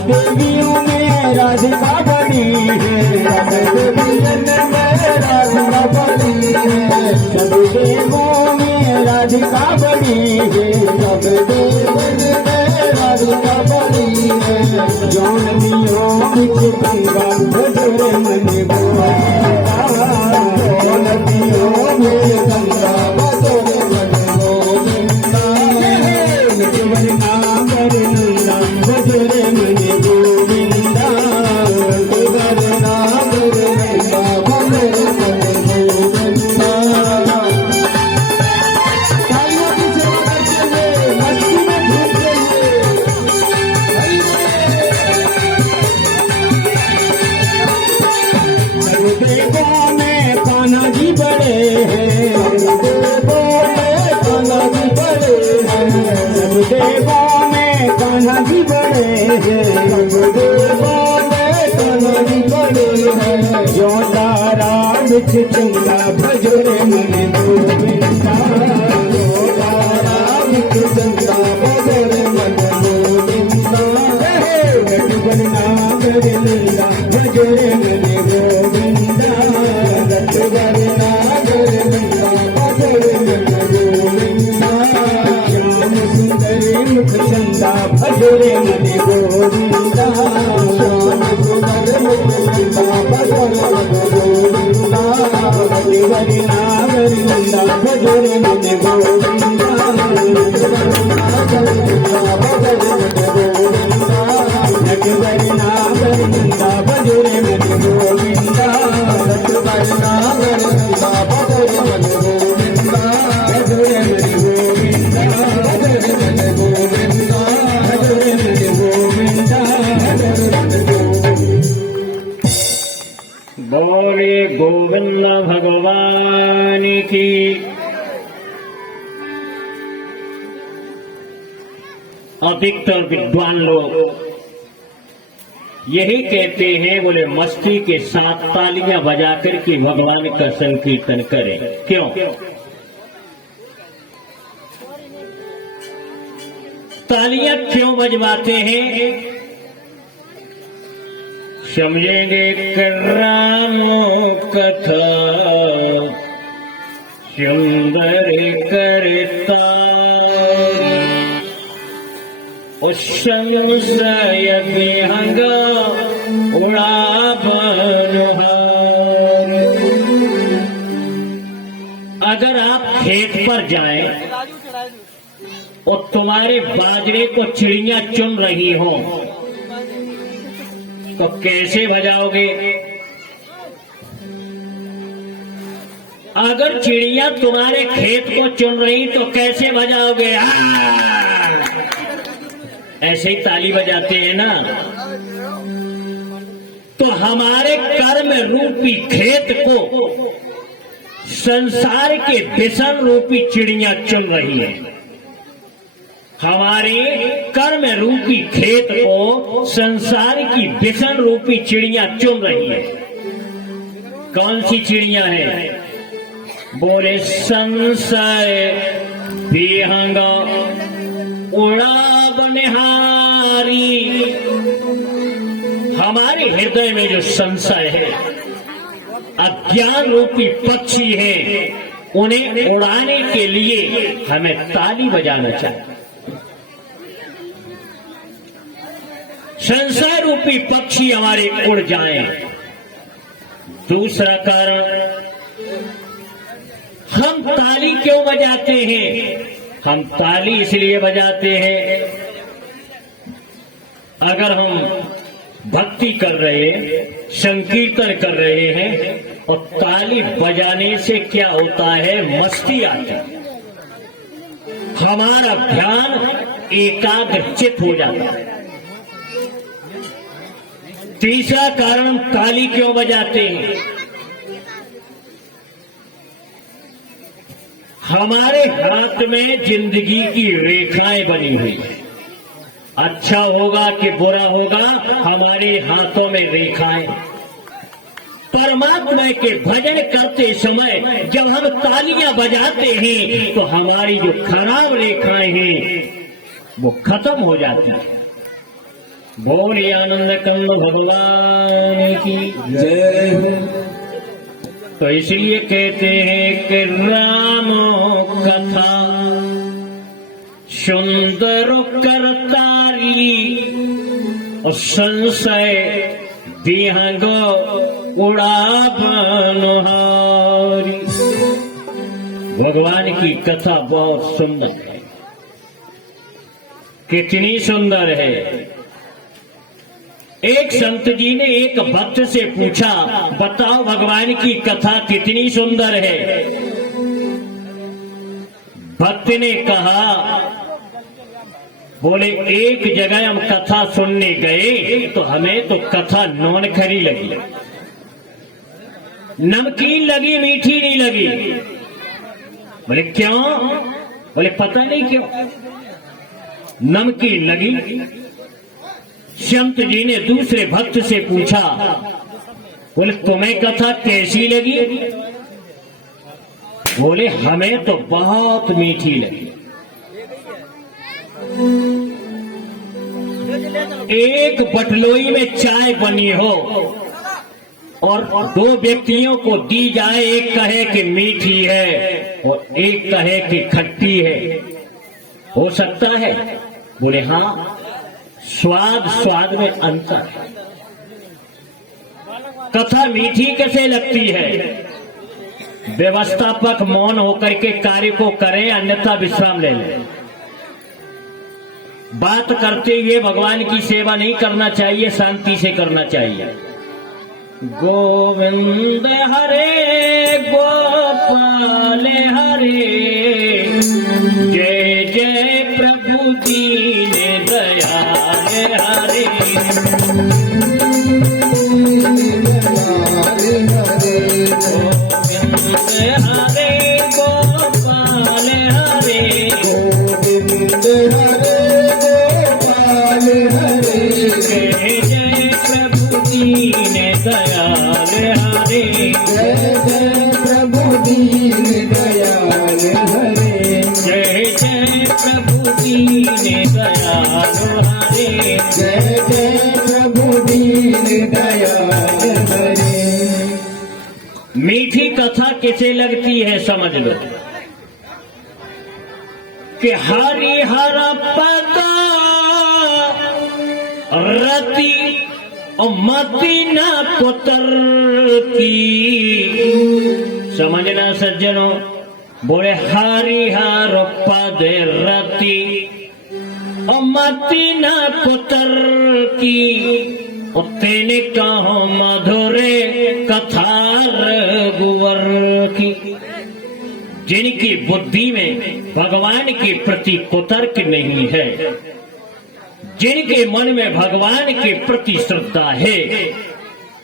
देवियों में राधिका बड़ी है, सब देवियों में राधिका बड़ी है, सब देवों में राधिका बड़ी है, सब देवों में राधिका बड़ी है। जौन दियो बिच गंगा बजरे मन गोविंदा, जौन दियो बिच गंगा बजरे मन गोविंदा, नटवर नागर नंदा बजरे मन गोविंदा, नटवर नागर नंदा बजरे मन गोविंदा। तालियों की सेवा करते हुए मस्ती में झूमते हुए देवों में कान्हा जी बड़े हैं, देवों में कान्हा जी बड़े हैं, देवों में कान्हा जी बड़े हैं, देवों में कान्हा जी बड़े हैं। जो तारा बिच चंदा भजरे मन गोविंदा, जो तारा बिच चंदा भजरे मन गोविंदा, नटवर नागर नंदा भजरे मन गोविंदा, नटवर नागर नंदा भजरे मन गोविंदा, श्याम सुंदर मुख चंदा भजरे मन गोविंदा, श्याम सुंदर मुख चंदा भजरे मन गोविंदा, नटवर नागर नंदा भजरे मन गोविंदा, नटवर नागर नंदा भजरे मन गोविंदा, नटवर नागर नंदा भजरे मन गोविंदा, नटवर नागर नंदा भजरे मन गोविंदा, भजरे मन गोविंदा, भजरे मन गोविंदा, भजरे मन गोविंदा, भजरे मन गोविंदा। बोले गोविंद भगवान की। अधिकतर विद्वान लोग यही कहते हैं, बोले मस्ती के साथ तालियां बजाकर के भगवान का संकीर्तन करें। क्यों? तालियां क्यों बजवाते हैं? समझेंगे रामो कथा सुंदर करता, उस संशय विहंगा उड़ा बनुहार। अगर आप खेत पर जाएं और तुम्हारे बाजरे को चिड़ियां चुन रही हो तो कैसे बजाओगे? अगर चिड़िया तुम्हारे खेत को चुन रही तो कैसे बजाओगे? ऐसे ही ताली बजाते हैं ना। तो हमारे कर्म रूपी खेत को संसार के विषम रूपी चिड़िया चुन रही है। हमारे कर्म रूपी खेत को संसार की विषम रूपी चिड़िया चुन रही है। कौन सी चिड़िया है? बोले संशय विहंगा उड़ाब निहारी। हमारे हृदय में जो संशय है, अज्ञान रूपी पक्षी है, उन्हें उड़ाने के लिए हमें ताली बजाना चाहिए। संशय रूपी पक्षी हमारे उड़ जाएं। दूसरा कारण, हम ताली क्यों बजाते हैं? हम ताली इसलिए बजाते हैं, अगर हम भक्ति कर रहे हैं, संकीर्तन कर रहे हैं और ताली बजाने से क्या होता है? मस्ती आती है, हमारा ध्यान एकाग्रचित हो जाता है। तीसरा कारण ताली क्यों बजाते हैं? हमारे हाथ में जिंदगी की रेखाएं बनी हुई है। अच्छा होगा कि बुरा होगा, हमारे हाथों में रेखाएं। परमात्मा के भजन करते समय जब हम तालियां बजाते हैं तो हमारी जो खराब रेखाएं हैं वो खत्म हो जाती है। बोले आनंद कंद भगवान की जय हो। तो इसलिए कहते हैं कि राम कथा सुंदर करतारी और संशय दिहंगो उड़ा बनहारी। भगवान की कथा बहुत सुंदर है। कितनी सुंदर है। एक संत जी ने एक भक्त से पूछा, बताओ भगवान की कथा कितनी सुंदर है। भक्त ने कहा, बोले एक जगह हम कथा सुनने गए तो हमें तो कथा नौनखरी लगी, नमकीन लगी, मीठी नहीं लगी। बोले क्यों? बोले पता नहीं क्यों, नमकीन लगी। संत जी ने दूसरे भक्त से पूछा, बोले तुम्हें कथा कैसी लगी? बोले हमें तो बहुत मीठी लगी। एक बटलोई में चाय बनी हो और दो व्यक्तियों को दी जाए, एक कहे कि मीठी है और एक कहे कि खट्टी है, हो सकता है? बोले हाँ, स्वाद में अंतर है। कथा मीठी कैसे लगती है? व्यवस्थापक मौन होकर के कार्य को करें, अन्यथा विश्राम ले लें। बात करते हुए भगवान की सेवा नहीं करना चाहिए, शांति से करना चाहिए। गोविंद हरे गोपाल हरे, जय जय प्रभु दीन दयाल हरे। गोविंद हरे गोपाल हरे, गोविंद हरे गोपाल हरे, जय जय प्रभु दीन दयाल हरे। जय जय प्रभु दीन दयाल हरे, जय जय प्रभु दीन दयाल हरे। जय जय प्रभु दीन दयाल हरे। मीठी कथा कैसे लगती है समझ लो कि हरिहर पद रति और मति न पुतर की। समझना सज्जनों, बोले हरिहर पद रति और मति न पुतर की, तेने कहो मधुरे कथा रघुवर की। जिनकी बुद्धि में भगवान के प्रति कुतर्क नहीं है, जिनके मन में भगवान के प्रति श्रद्धा है,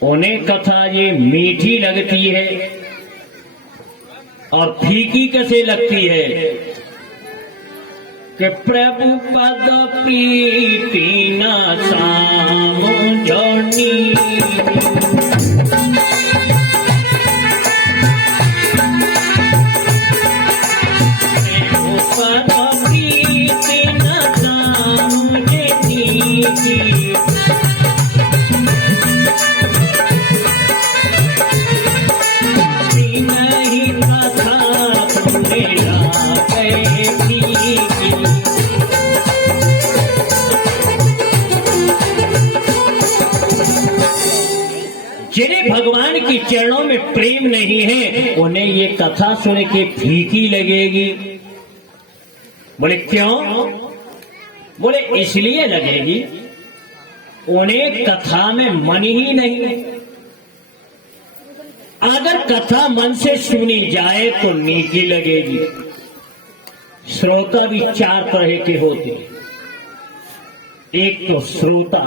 उन्हें कथा ये मीठी लगती है। और फीकी कैसे लगती है कि प्रभु पद प्रीति न सामुझनी। जिन्हें भगवान के चरणों में प्रेम नहीं है, उन्हें ये कथा सुन के फीकी लगेगी। बोले क्यों? बोले इसलिए लगेगी, उन्हें कथा में मन ही नहीं। अगर कथा मन से सुनी जाए तो मीठी लगेगी। श्रोता भी चार तरह के होते हैं। एक तो श्रोता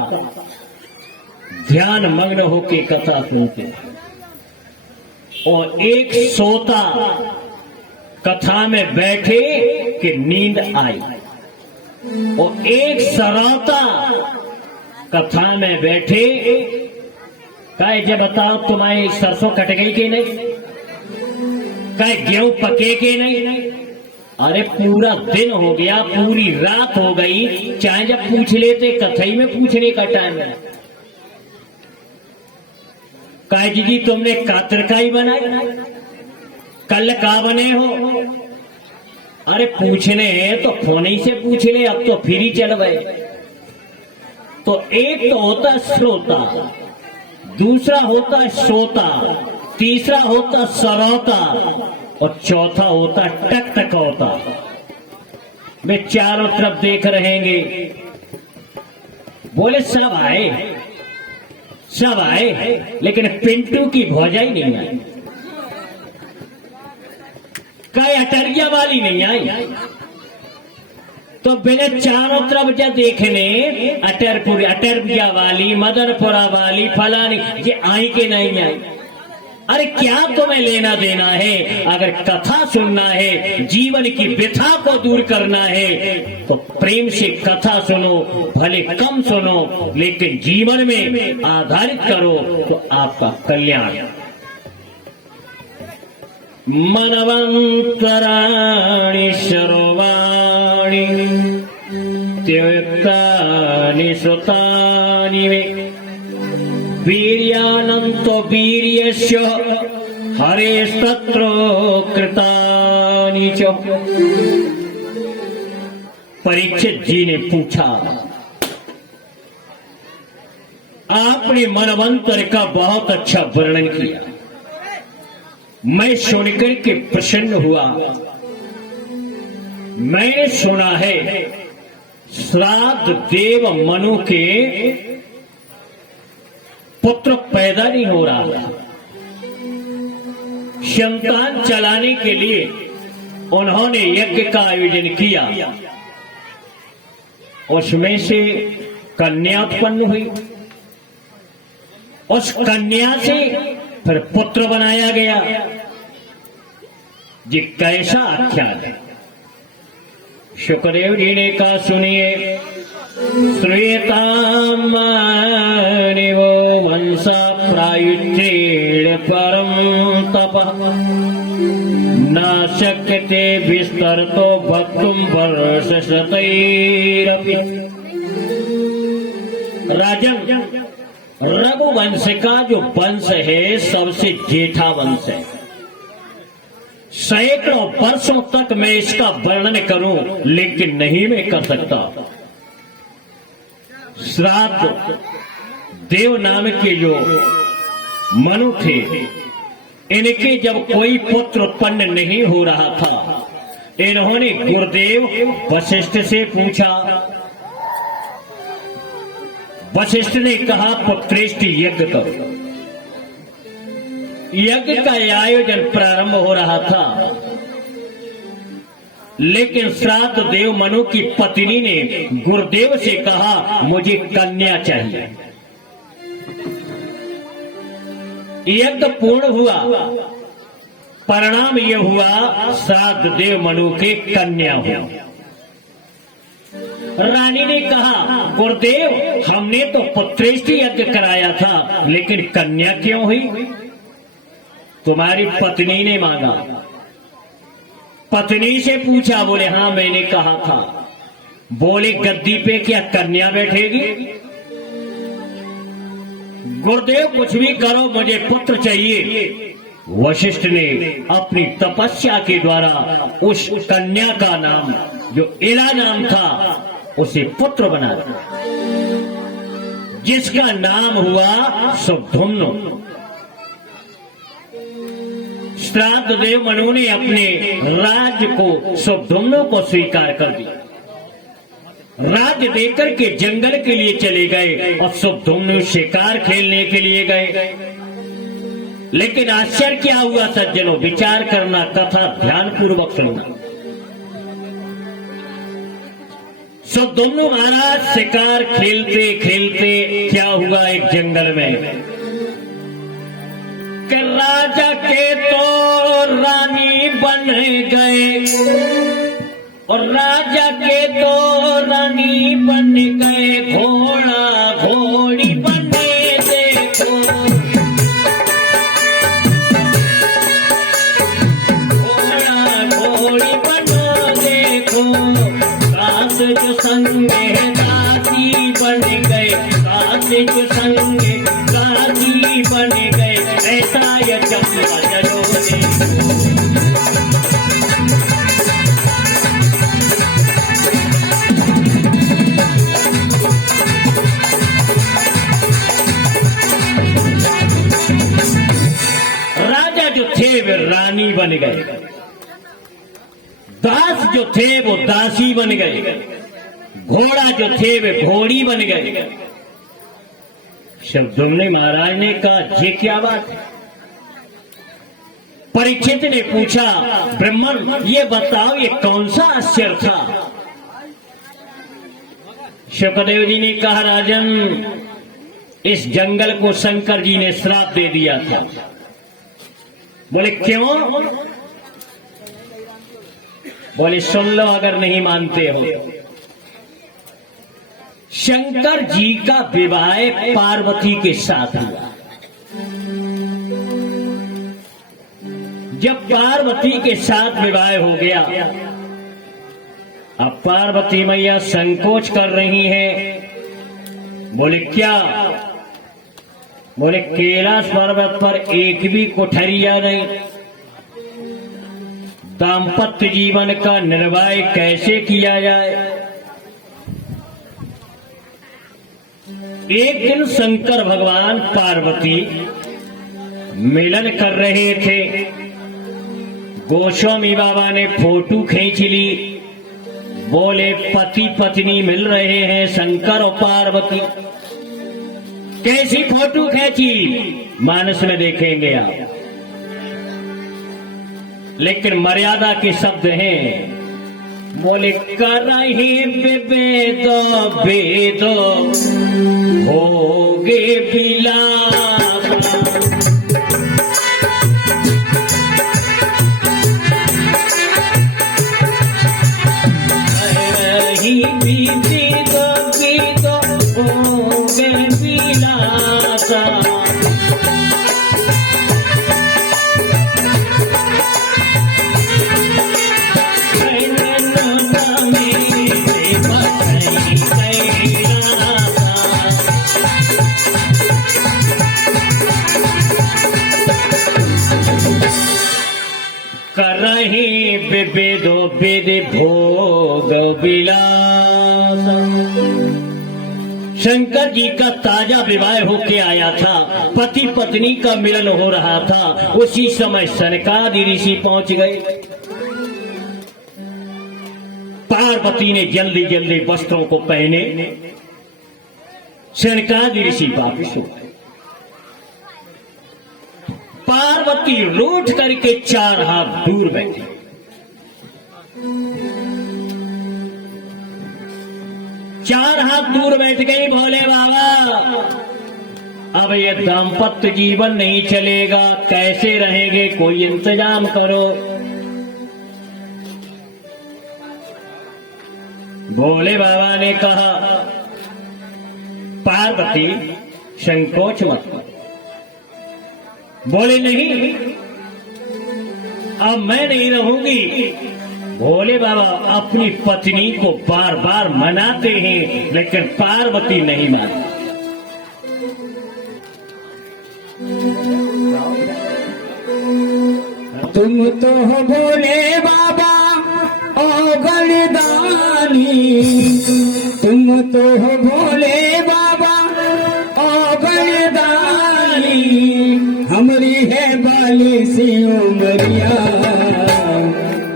ध्यान मग्न होके कथा सुनते थे। और एक सोता कथा में बैठे कि नींद आई, और एक सराता कथा में बैठे कहे जब बताओ तुम्हारी सरसों कट गई कि नहीं, कहे गेहूं पके के नहीं। अरे पूरा दिन हो गया, पूरी रात हो गई, चाहे जब पूछ लेते कथई में पूछने का टाइम है। कहे जी तुमने कातरकाई बनाई, कल का बने हो। अरे पूछने तो फोन ही से पूछ ले, अब तो फिर ही चल गए। तो एक तो होता श्रोता, दूसरा होता सोता, तीसरा होता सरौता, और चौथा होता टकटकौता। वे चारों तरफ देख रहेंगे, बोले सब आए, सब आए, लेकिन पिंटू की भौजाई नहीं आई। कई अटरिया वाली नहीं आई। तो बिना चारों तरफ जा देखने अटरिया वाली, मदनपुरा वाली, फलानी ये आई के नहीं आई। अरे क्या तुम्हें लेना देना है? अगर कथा सुनना है, जीवन की व्यथा को दूर करना है, तो प्रेम से कथा सुनो, भले कम सुनो, लेकिन जीवन में आधारित करो तो आपका कल्याण। मनवंतराणि सर्वाणि त्यक्तानि सुतानि वे वीर्यानंतो वीर्यस्य हरेस्तत्र कृतानि च। परीक्षित जी ने पूछा, आपने मनवंतर का बहुत अच्छा वर्णन किया, मैं सुनकर के प्रसन्न हुआ। मैंने सुना है श्राद्ध देव मनु के पुत्र पैदा नहीं हो रहा था। संतान चलाने के लिए उन्होंने यज्ञ का आयोजन किया, उसमें से कन्या उत्पन्न हुई, उस कन्या से फिर पुत्र बनाया गया। ये कैसा आख्यान है? शुकदेव जी ने कहा सुनिए, श्रूयताम वो मनसा प्रायुच्चेण परम तपः न शक्यते विस्तरतो भक्तुम वर्ष शतैरपि। राजन, रघुवंश का जो वंश है सबसे जेठा वंश है। सैकड़ों वर्षों तक मैं इसका वर्णन करूं लेकिन नहीं मैं कर सकता। श्राद्ध देव नाम के जो मनु थे, इनके जब कोई पुत्र उत्पन्न नहीं हो रहा था, इन्होंने गुरुदेव वशिष्ठ से पूछा। वशिष्ठ ने कहा पुत्रेष्टि यज्ञ करो। यज्ञ का आयोजन प्रारंभ हो रहा था, लेकिन श्राद्ध देव मनु की पत्नी ने गुरुदेव से कहा मुझे कन्या चाहिए। यज्ञ पूर्ण हुआ, परिणाम यह हुआ श्राद्ध देव मनु के कन्या हुआ। रानी ने कहा गुरुदेव हमने तो पुत्रेष्टि यज्ञ कराया था, लेकिन कन्या क्यों हुई? तुम्हारी पत्नी ने मांगा। पत्नी से पूछा, बोले हाँ मैंने कहा था। बोले गद्दी पे क्या कन्या बैठेगी? गुरुदेव कुछ भी करो मुझे पुत्र चाहिए। वशिष्ठ ने अपनी तपस्या के द्वारा उस कन्या का नाम जो इला नाम था उसे पुत्र बना दिया, जिसका नाम हुआ सुधुम्न। श्राद्ध देव मनु ने अपने राज्य को सुधुम्न को स्वीकार कर दिया। राज्य देकर के जंगल के लिए चले गए और सुधुम्न शिकार खेलने के लिए गए। लेकिन आश्चर्य क्या हुआ सज्जनों, विचार करना, कथा ध्यान पूर्वक सुनना। सो दोनों महाराज शिकार खेलते खेलते क्या हुआ एक जंगल में कि राजा के तो रानी बन गए और राजा के तो रानी बन गए घोड़ा घोड़ी बने देखो घोड़ा घोड़ी बनो देखो सास जो संगे दासी बन गए सास जो संगे दासी बन गए ऐसा ये चंपा चलो थे वे रानी बन गए, दास जो थे वो दासी बन गए, घोड़ा जो थे वे घोड़ी बन गए। शब्दुम्न महाराज ने कहा ये क्या बात है? परीक्षित ने पूछा ब्राह्मण ये बताओ ये कौन सा आश्चर्य था? शुकदेव जी ने कहा राजन इस जंगल को शंकर जी ने श्राप दे दिया था। बोले क्यों? बोले सुन लो अगर नहीं मानते हो। शंकर जी का विवाह पार्वती के साथ हुआ। जब पार्वती के साथ विवाह हो गया, अब पार्वती मैया संकोच कर रही हैं। बोले क्या? बोले कैलाश पर्वत पर एक भी कोठरिया नहीं, दाम्पत्य जीवन का निर्वाह कैसे किया जाए? एक दिन शंकर भगवान पार्वती मिलन कर रहे थे। गोस्वामी बाबा ने फोटो खींच ली। बोले पति पत्नी मिल रहे हैं शंकर और पार्वती। कैसी फोटो खींची मानस में देखेंगे आप, लेकिन मर्यादा के शब्द हैं। बोले करही बेदो बेदो होगे बिलाप, करही बेदो बेदो होगे बिलासा। करही बेदो बेद भोग विलास। शंकर जी का ताजा विवाह होके आया था, पति पत्नी का मिलन हो रहा था। उसी समय सनकादि ऋषि पहुंच गए। पार्वती ने जल्दी जल्दी वस्त्रों को पहने। सनकादि ऋषि वापिस हो गए। पार्वती रूठ करके 4 हाथ दूर बैठी। चार हाथ दूर बैठ गई। भोले बाबा अब ये दाम्पत्य जीवन नहीं चलेगा, कैसे रहेंगे? कोई इंतजाम करो। भोले बाबा ने कहा पार्वती संकोच मत करो। बोले नहीं अब मैं नहीं रहूंगी। भोले बाबा अपनी पत्नी को बार बार मनाते हैं, लेकिन पार्वती नहीं मानती। तुम तो हो भोले बाबा ओ गणदानी, तुम तो हो भोले बाबा ओ गणदानी। हमारी है बाली सी उमरिया,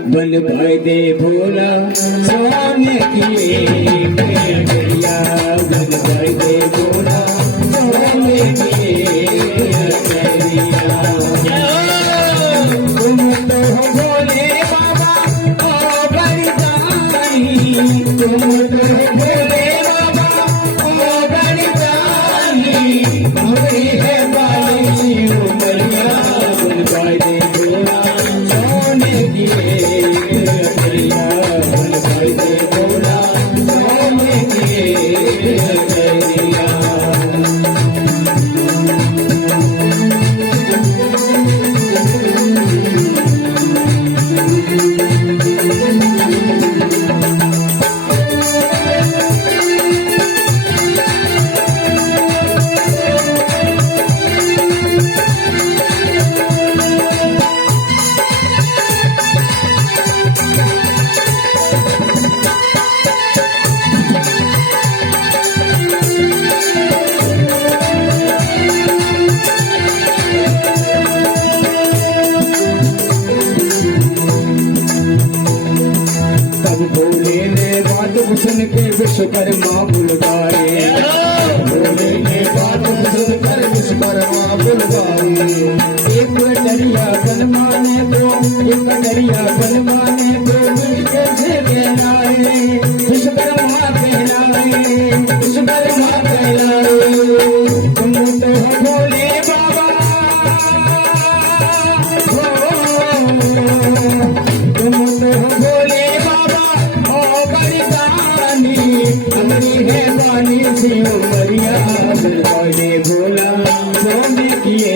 बन भाई दे भोला सोने की गड़िया, बन भाई दे भोला सोने की गड़िया। तुम तो हो भोले बाबा ओ गणदानी, तुम तो विश्वकर्मा बुलवाए, भोले के बात सुनकर विश्वकर्मा बुलवाए। एक डरिया बनवाने को, एक डरिया बनवाने को मिलके से कहलाए, विश्वकर्मा कहलाए, विश्वकर्मा कहलाए। तुम तो हो भोले बाबा, तुम तो हो भोले बाबा, ओ बलिदानी, हमारी है वाणी से उमरिया बलवाए भोला, सोने किए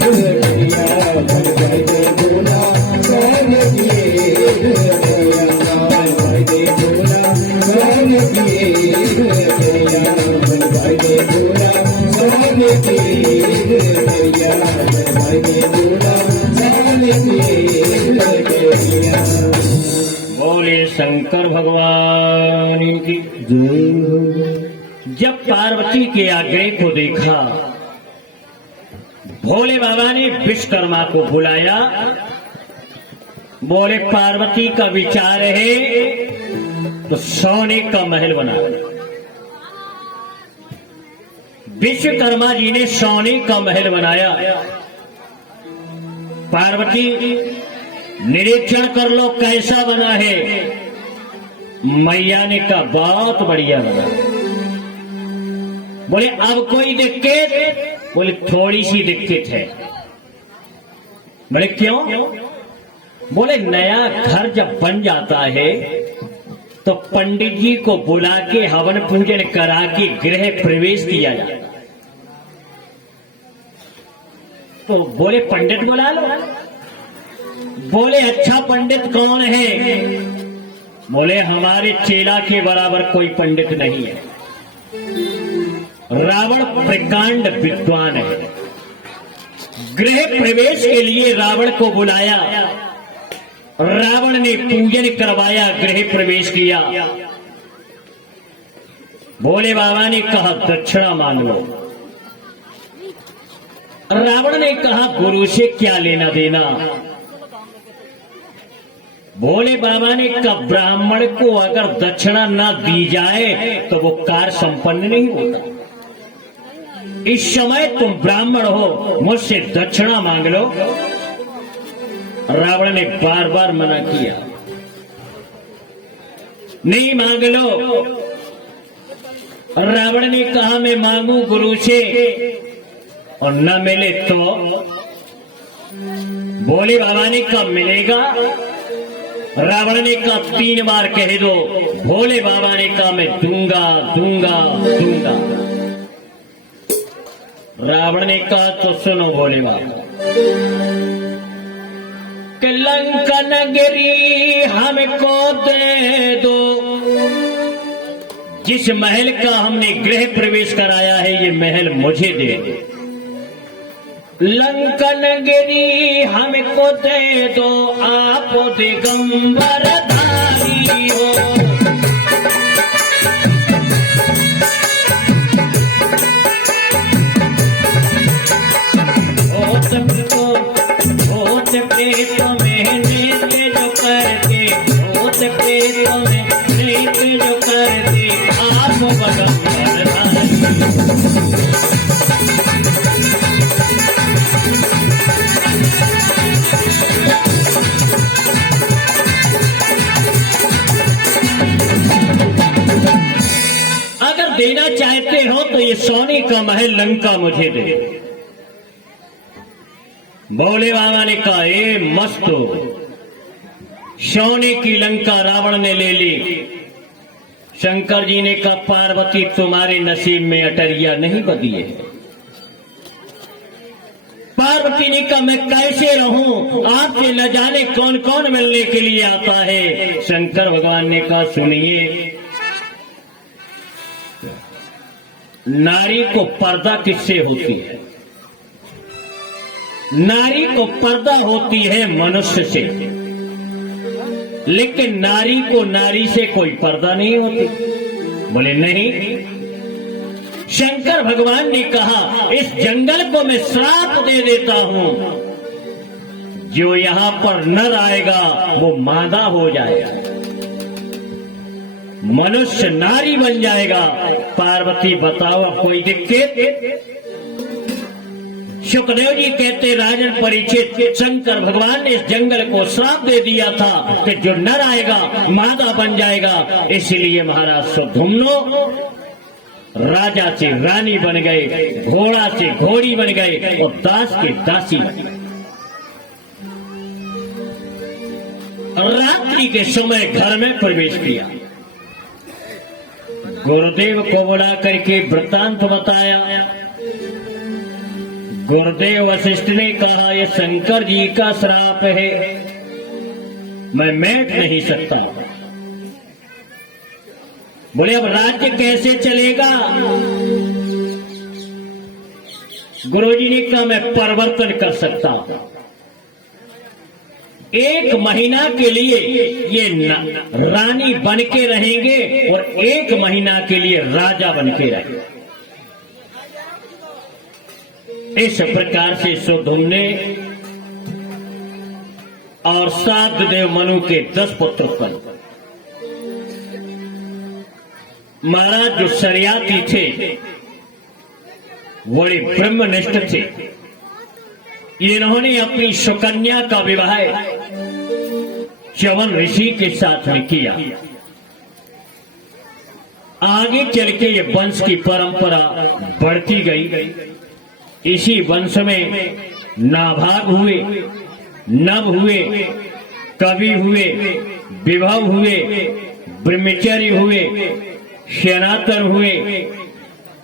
बुलरिया बलवाए भोला, सोने किए बुलरिया बलवाए भोला, सोने किए बुलरिया बलवाए भोला, सोने किए बुलरिया बलवाए भोला, सोने किए बुलरिया। बोले शंकर भगवान की। जब पार्वती के आग्रह को देखा, भोले बाबा ने विश्वकर्मा को बुलाया। बोले पार्वती का विचार है तो सोने का महल बना। विश्वकर्मा जी ने सोने का महल बनाया। पार्वती निरीक्षण कर लो कैसा बना है। मैया ने कहा बहुत बढ़िया बना। बोले अब कोई दिक्कत? बोले थोड़ी सी दिक्कत है। बोले क्यों? बोले नया घर जब बन जाता है तो पंडित जी को बुला के हवन पूजन करा के गृह प्रवेश किया जाता है। तो बोले पंडित बुला लो। बोले अच्छा पंडित कौन है? बोले हमारे चेला के बराबर कोई पंडित नहीं है। रावण प्रकांड विद्वान है। गृह प्रवेश के लिए रावण को बुलाया। रावण ने पूजन करवाया, गृह प्रवेश किया। भोले बाबा ने कहा दक्षिणा मांग लो। रावण ने कहा गुरु से क्या लेना देना। भोले बाबा ने कहा ब्राह्मण को अगर दक्षिणा ना दी जाए तो वो कार्य संपन्न नहीं होता। इस समय तुम ब्राह्मण हो, मुझसे दक्षिणा मांग लो। रावण ने बार बार मना किया, नहीं मांग लो। रावण ने कहा मैं मांगू गुरु से और न मिले तो? भोले बाबा ने कहा मिलेगा। रावण ने कहा 3 बार कह दो। भोले बाबा ने कहा मैं दूंगा दूंगा दूंगा। रावण ने कहा तो सुनो भोले बाबा कि लंकन गिरी हमको दे दो। जिस महल का हमने गृह प्रवेश कराया है ये महल मुझे दे दो। लंकन गिरी हमको दे दो, आप दिगंबर धारी हो। भूत प्रेत में नृत्य जो करते, भूत प्रेत में नृत्य जो करते, आप दिगंबर धारी। देना चाहते हो तो ये सोने का महल लंका मुझे दे। भोले बाबा ने कहा ए मस्त हो। सोने की लंका रावण ने ले ली। शंकर जी ने कहा पार्वती तुम्हारे नसीब में अटरिया नहीं बदी है। पार्वती ने कहा मैं कैसे रहूं, आपसे न जाने कौन कौन मिलने के लिए आता है। शंकर भगवान ने कहा सुनिए, नारी को पर्दा किससे होती है? नारी को पर्दा होती है मनुष्य से, लेकिन नारी को नारी से कोई पर्दा नहीं होती। बोले नहीं। शंकर भगवान ने कहा इस जंगल को मैं श्राप दे देता हूं, जो यहां पर नर आएगा वो मादा हो जाएगा। मनुष्य नारी बन जाएगा। पार्वती बताओ कोई दिक्कत? सुखदेव जी कहते राजन परीक्षित, शंकर भगवान ने इस जंगल को श्राप दे दिया था कि जो नर आएगा मादा बन जाएगा। इसलिए महाराज सुधुम्नो राजा से रानी बन गए, घोड़ा से घोड़ी बन गए और दास के दासी बन गए। रात्रि के समय घर में प्रवेश किया। गुरुदेव को बुला करके वृत्तांत बताया। गुरुदेव वशिष्ठ ने कहा यह शंकर जी का श्राप है, मैं बैठ नहीं सकता। बोले अब राज्य कैसे चलेगा? गुरुजी ने कहा मैं परिवर्तन कर सकता हूं। 1 महीना के लिए ये रानी बन के रहेंगे और 1 महीना के लिए राजा बन के रहेंगे। इस प्रकार से सुधुम्ने और साध्यदेव मनु के 10 पुत्र उत्पन्न। महाराज जो शरियाती थे बड़े ब्रह्मनिष्ठ थे। इन्होंने अपनी सुकन्या का विवाह च्यवन ऋषि के साथ में किया। आगे चल के ये वंश की परंपरा बढ़ती गई। इसी वंश में नाभाग हुए, नभ हुए, कवि हुए, विभव हुए, ब्रह्मचारी हुए, सनातन हुए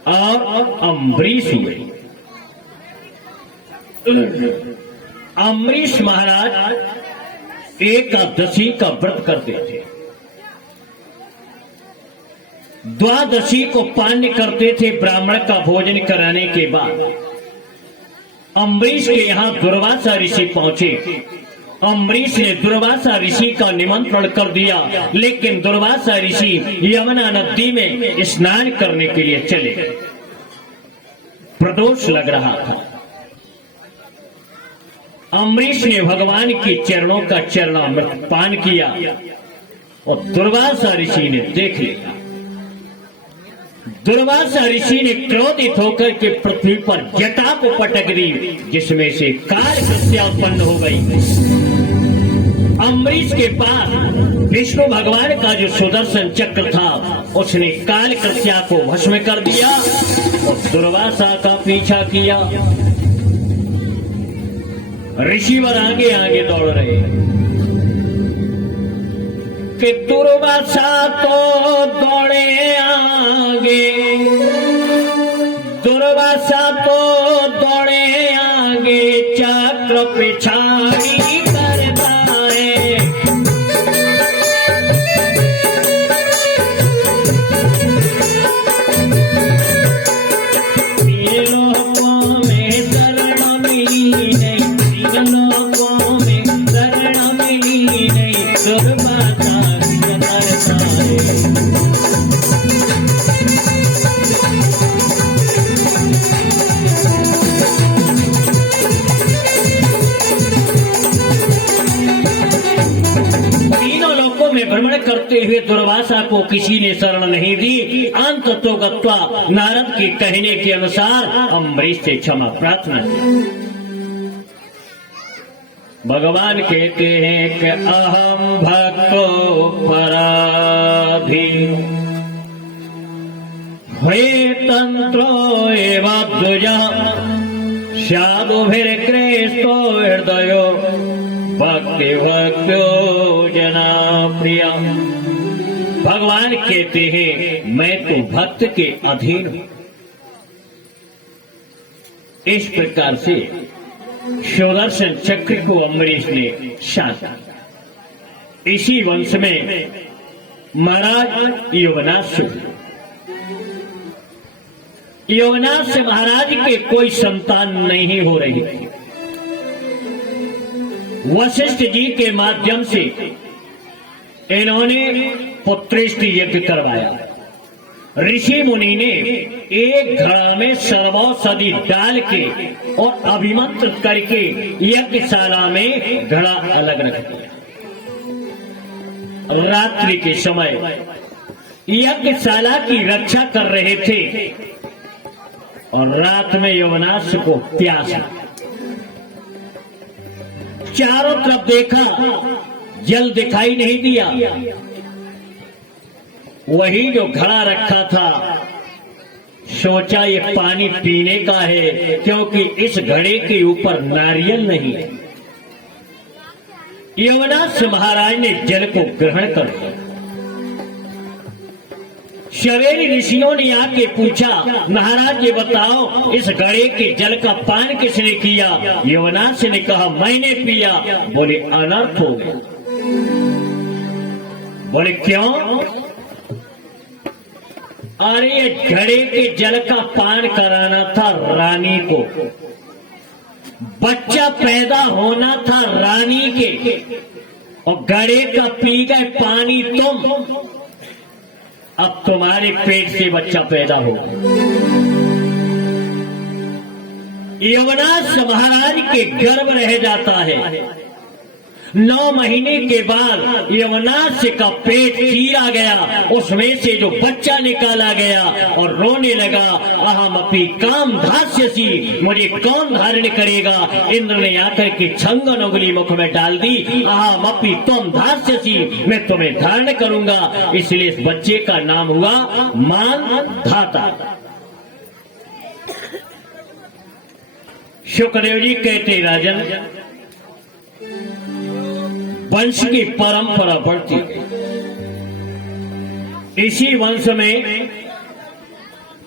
और अम्बरीश हुए। अम्बरीश महाराज एकादशी का व्रत करते थे। द्वादशी को पान्य करते थे ब्राह्मण का भोजन कराने के बाद। अम्बरीश के यहाँ दुर्वासा ऋषि पहुंचे। अम्बरीश ने दुर्वासा ऋषि का निमंत्रण कर दिया, लेकिन दुर्वासा ऋषि यमुना नदी में स्नान करने के लिए चले गए। प्रदोष लग रहा था। अम्बरीश ने भगवान के चरणों का चरणामृत पान किया और दुर्वासा ऋषि ने देख लिया। दुर्वासा ऋषि ने क्रोधित होकर के पृथ्वी पर जटा को पटक दी, जिसमें से कालकृत्या उत्पन्न हो गई। अम्बरीश के पास विष्णु भगवान का जो सुदर्शन चक्र था, उसने कालकृत्या को भस्म कर दिया और दुर्वासा का पीछा किया। ऋषिवर आगे आगे दौड़ रहे कि दुर्वासा तो दौड़े आगे, दुर्वासा तो दौड़े आगे, चक्र पिछाड़ी करता है। तीन लोकों में शरण मिली नहीं, तीन लोकों में शरण मिली नहीं, दुर्वासा भ्रमण करते हुए दुर्वासा को किसी ने शरण नहीं दी। अंत तो गत्वा नारद के कहने के अनुसार अम्बरीश से क्षमा प्रार्थना की। भगवान कहते हैं कि अहम भक्तो पराधी हे तंत्रो एवं द्विजा साधुभिर्कृष्टो हृदयो भक्ति भक्तो जना प्रिया। भगवान कहते हैं मैं तो भक्त के अधीन हूं। इस प्रकार से सुदर्शन चक्र को अम्बरीश ने शासा। इसी वंश में महाराज यवनाश यवनाश महाराज के कोई संतान नहीं हो रही थी। वशिष्ठ जी के माध्यम से इन्होंने पुत्रेष्टि यज्ञ करवाया। ऋषि मुनि ने एक घड़ा में सर्वौषधि डाल के और अभिमंत्रित करके यज्ञशाला में घड़ा अलग रख दिया। रात्रि के समय यज्ञशाला की रक्षा कर रहे थे और रात में यवनाश को प्यास लगी। चारों तरफ देखा, जल दिखाई नहीं दिया। वही जो घड़ा रखा था, सोचा ये पानी पीने का है, क्योंकि इस घड़े के ऊपर नारियल नहीं है। यवनाश महाराज ने जल को ग्रहण कर लिया। शवेरी ऋषियों ने आके पूछा, महाराज ये बताओ इस घड़े के जल का पान किसने किया? यवनाश ने कहा मैंने पिया। बोले अनर्थ हो गया। बोले क्यों? अरे ये घड़े के जल का पान कराना था रानी को, बच्चा पैदा होना था रानी के, और घड़े का पी गए पानी तुम। अब तुम्हारे पेट से बच्चा पैदा हो। यवनाश महाराज के गर्भ रह जाता है। 9 महीने के बाद यवनाश का पेट चीरा गया, उसमें से जो बच्चा निकाला गया और रोने लगा, अहमपि काम धास्यसी, मुझे कौन धारण करेगा? इंद्र ने आकर के छंगन उंगली मुख में डाल दी। अहमपि तुम धास्यसी, मैं तुम्हें धारण करूंगा। इसलिए इस बच्चे का नाम हुआ मान धाता। शुकदेव जी कहते, राजन वंश की परंपरा बढ़ती गई। इसी वंश में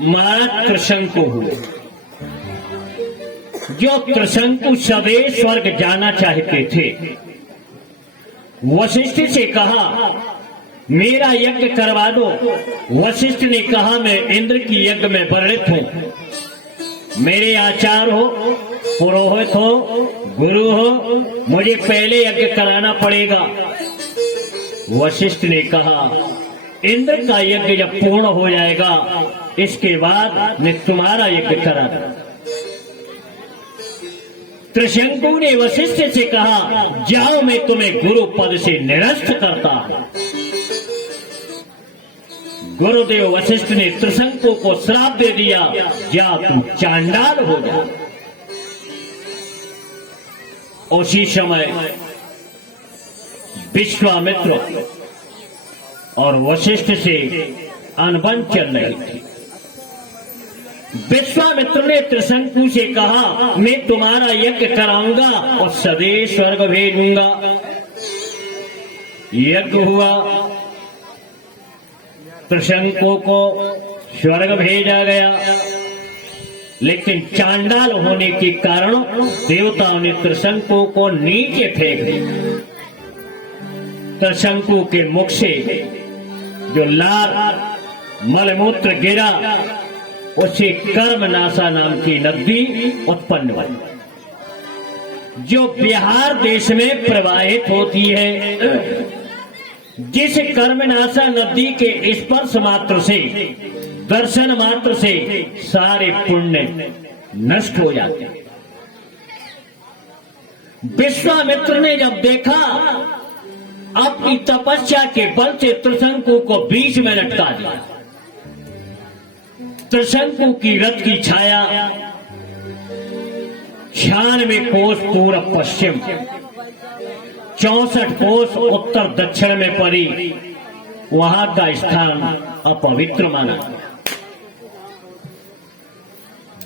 महाराज त्रिशंकु हुए। जो त्रिशंकु सदैव स्वर्ग जाना चाहते थे, वशिष्ठ से कहा मेरा यज्ञ करवा दो। वशिष्ठ ने कहा मैं इंद्र की यज्ञ में वर्णित हूं, मेरे आचार हो, पुरोहित हो, गुरु हो, मुझे पहले यज्ञ कराना पड़ेगा। वशिष्ठ ने कहा इंद्र का यज्ञ जब पूर्ण हो जाएगा, इसके बाद मैं तुम्हारा यज्ञ करा दूंगा। त्रिशंकु ने वशिष्ठ से कहा जाओ, मैं तुम्हें गुरु पद से निरस्त करता हूं। गुरुदेव वशिष्ठ ने त्रिशंकु को श्राप दे दिया, जा तू चांडाल हो जा। उसी समय विश्वामित्र और वशिष्ठ से अनबन चल रही थी। विश्वामित्र ने त्रिशंकु से कहा मैं तुम्हारा यज्ञ कराऊंगा और सदैव स्वर्ग भेजूंगा। यज्ञ हुआ, त्रिशंकु को स्वर्ग भेजा गया, लेकिन चांडाल होने के कारण देवताओं ने त्रिशंकु को नीचे फेंक दिया। त्रिशंकु के मुख से जो लाल मलमूत्र गिरा, उसे कर्मनाशा नाम की नदी उत्पन्न हुई, जो बिहार देश में प्रवाहित होती है। जिस कर्मनाशा नदी के स्पर्श मात्र से, दर्शन मात्र से सारे पुण्य नष्ट हो जाते। विश्वामित्र ने जब देखा अपनी तपस्या के बल से त्रिशंकु को बीच में लटका दिया। त्रिशंकु की रथ की छाया 96 कोस पूर्व पश्चिम, 64 कोस उत्तर दक्षिण में पड़ी। वहां का स्थान अपवित्र माना।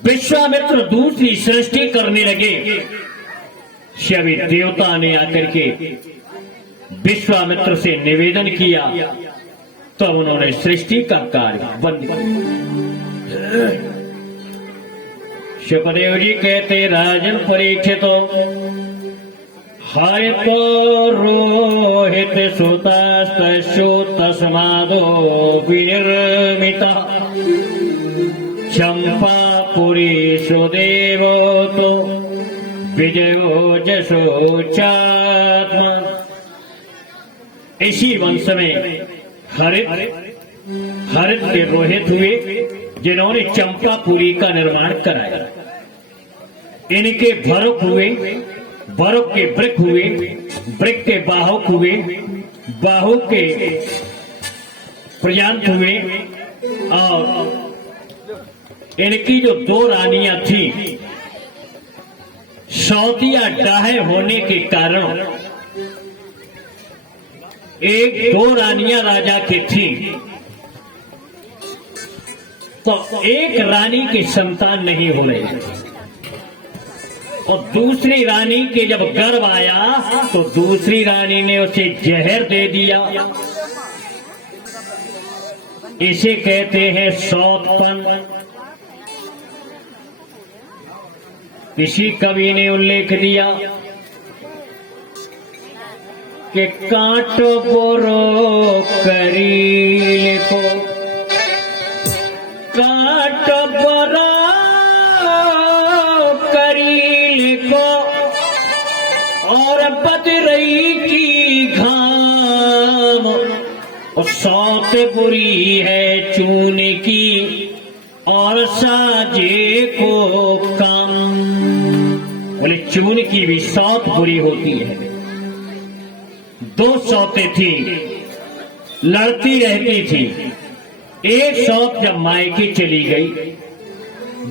विश्वामित्र दूसरी सृष्टि करने लगे। सभी देवता ने आकर के विश्वामित्र से निवेदन किया, तब उन्होंने सृष्टि का कार्य बंद किया। शुकदेव जी कहते राजन परीक्षितो हरित रोहित सुतास्तु तस्मादो विनिर्मिता चंपापुरी सुदेवो तो विजयो जशो चात्मा। इसी वंश में हरित के रोहित हुए, जिन्होंने चंपापुरी का निर्माण कराया। इनके भरत हुए, भरत के वृक हुए, वृक के बाहुक हुए, बाहुक के प्रजांत हुए और इनकी जो दो रानियां थी, सौतिया डाहे होने के कारण दो रानियां राजा की थी, तो एक रानी की संतान नहीं हो रही और दूसरी रानी के जब गर्भ आया तो दूसरी रानी ने उसे जहर दे दिया। इसे कहते हैं सौतपन। किसी कवि ने उल्लेख दिया कि कांटो बोरो करील को, कांटो बोरो करील को और बदरई की घाम, और सौत बुरी है चून की और साजे को कम। बोले चून की भी सौत बुरी होती है। दो सौतें थी, लड़ती रहती थी। एक सौत जब मायके चली गई,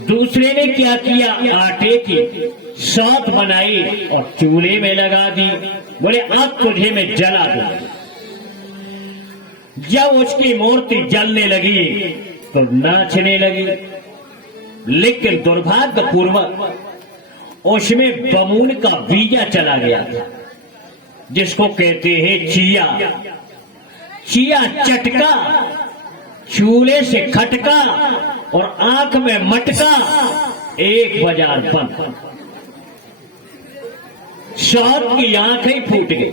दूसरे ने क्या किया, आटे की सौत बनाई और चूल्हे में लगा दी। बोले अब तुझे मैं जला दूं। जब उसकी मूर्ति जलने लगी तो नाचने लगी, लेकिन दुर्भाग्यपूर्वक उसमें बमूल का बीजा चला गया था, जिसको कहते हैं चिया। चिया चटका, चूल्हे से खटका और आंख में मटका, 1,000 बंद। सौत की आंखें फूट गई।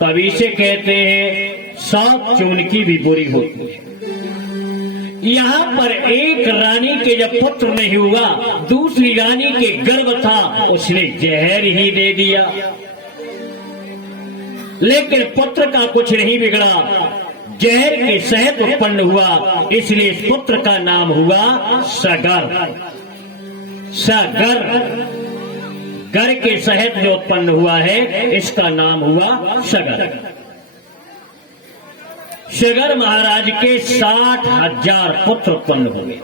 तभी से कहते हैं सौत चून की भी बुरी होती है। यहां पर एक रानी के जब पुत्र नहीं हुआ, दूसरी रानी के गर्भ था, उसने जहर ही दे दिया। लेकिन पुत्र का कुछ नहीं बिगड़ा, जहर के शहद उत्पन्न हुआ, इसलिए इस पुत्र का नाम हुआ सगर। सगर, गर के शहद जो उत्पन्न हुआ है, इसका नाम हुआ सगर। सगर महाराज के 60,000 पुत्र उत्पन्न हुए।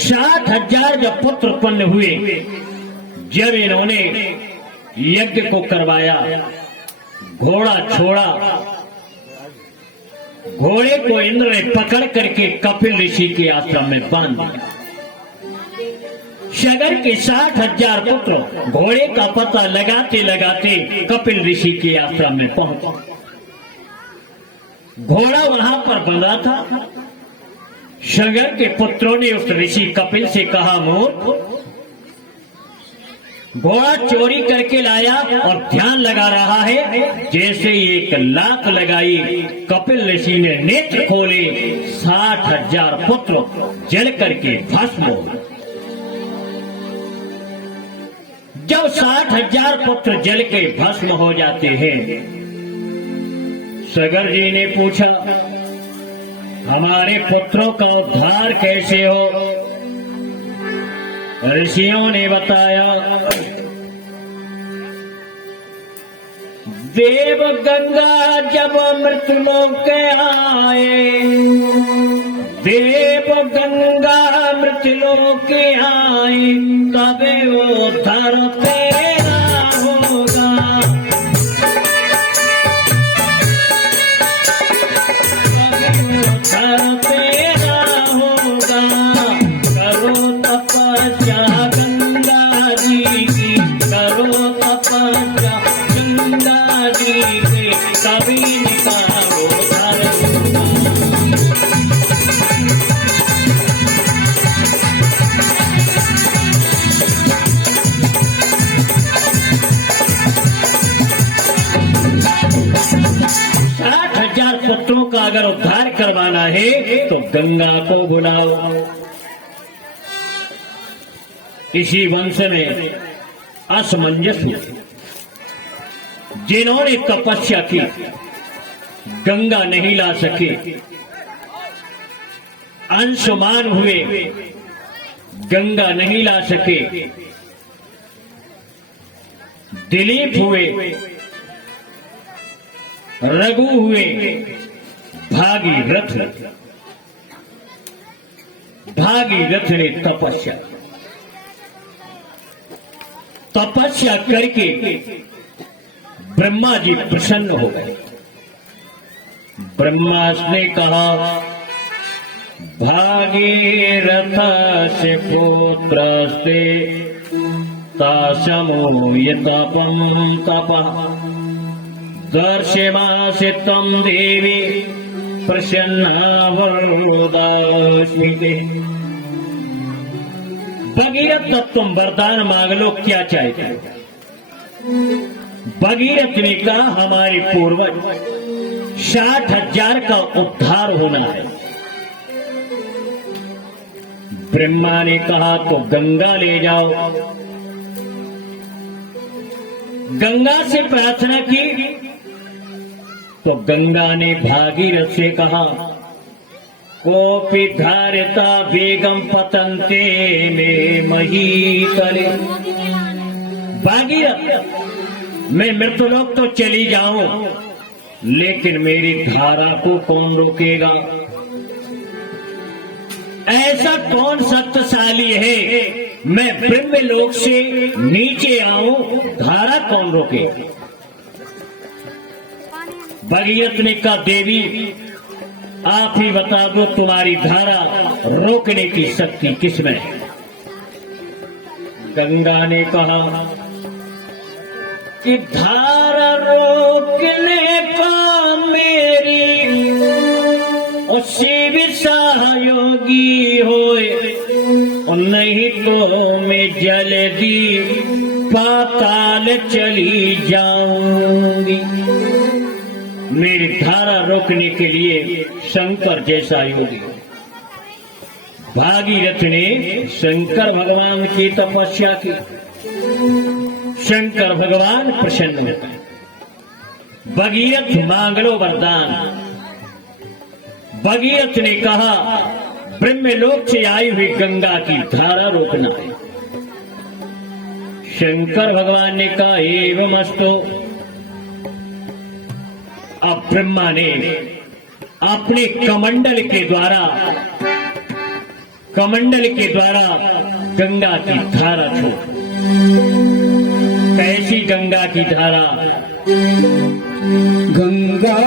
60,000 जब पुत्र उत्पन्न हुए, जब इन्होंने यज्ञ को करवाया, घोड़ा छोड़ा, घोड़े को इंद्र ने पकड़ करके कपिल ऋषि के आश्रम में बांध दिया। सगर के 60,000 पुत्र घोड़े का पता लगाते लगाते कपिल ऋषि के आश्रम में पहुंचे। घोड़ा वहां पर बंधा था। सगर के पुत्रों ने उस ऋषि कपिल से कहा, मूर्ख, घोड़ा चोरी करके लाया और ध्यान लगा रहा है। जैसे ही एक लात लगाई, कपिल ऋषि ने नेत्र खोले, 60,000 पुत्र जल करके भस्म हो गए। जब 60,000 पुत्र जल के भस्म हो जाते हैं, सगर जी ने पूछा, हमारे पुत्रों का उद्धार कैसे हो? ऋषियों ने बताया, देव गंगा जब अमृत लोक आए, देव गंगा अमृत लोक आए, तबे उद्धार तेरा होगा। तेरा होगा, करो तपस्या गंगा जी की, करो तपस्या गंगा जी की, कभी निकालो धर्म। 60,000 पुत्रों का अगर उद्धार करवाना है तो गंगा को बुलाओ। इसी वंश में असमंजस हुआ। जिन्होंने तपस्या की, गंगा नहीं ला सके। अंशुमान हुए, गंगा नहीं ला सके। दिलीप हुए, रघु हुए भागीरथ। भागीरथ ने तपस्या करके ब्रह्मा जी प्रसन्न हो गए। ब्रह्मा ने कहा, भागीरथ से पुत्र से ताशमोय तपम तपः दर्शमासि तम देवी प्रसन्ना वरदास्मिते। भगीरथ तब तुम वरदान मांग लो, क्या चाहते हो? भगीरथ ने कहा, हमारे पूर्वज 60,000 का उद्धार होना है। ब्रह्मा ने कहा, तो गंगा ले जाओ। गंगा से प्रार्थना की तो गंगा ने भागीरथ से कहा, कोपि धारिता बेगम पतंते में महीतले। भागीरथ, मैं मृत्युलोक तो चली जाऊं, लेकिन मेरी धारा को कौन रोकेगा? ऐसा कौन शक्तिशाली है, मैं ब्रह्मलोक से नीचे आऊं, धारा कौन रोके? भगीरथ ने कहा, देवी आप ही बता दो, तुम्हारी धारा रोकने की शक्ति किसमें है? गंगा ने कहा कि धारा रोकने का मेरी शिव सहयोगी होए, नहीं तो मैं जल्दी पाताल चली जाऊंगी। मेरी धारा रोकने के लिए शंकर जैसा योगी। भागीरथ ने शंकर भगवान की तपस्या की। शंकर भगवान प्रसन्न हुए। भगीरथ मांग लो वरदान। भगीरथ ने कहा, ब्रह्मलोक से आई हुई गंगा की धारा रोकना है। शंकर भगवान ने कहा, एवं अस्तु। अब ब्रह्मा ने अपने कमंडल के द्वारा गंगा की धारा छोड़। कैसी गंगा की धारा? गंगा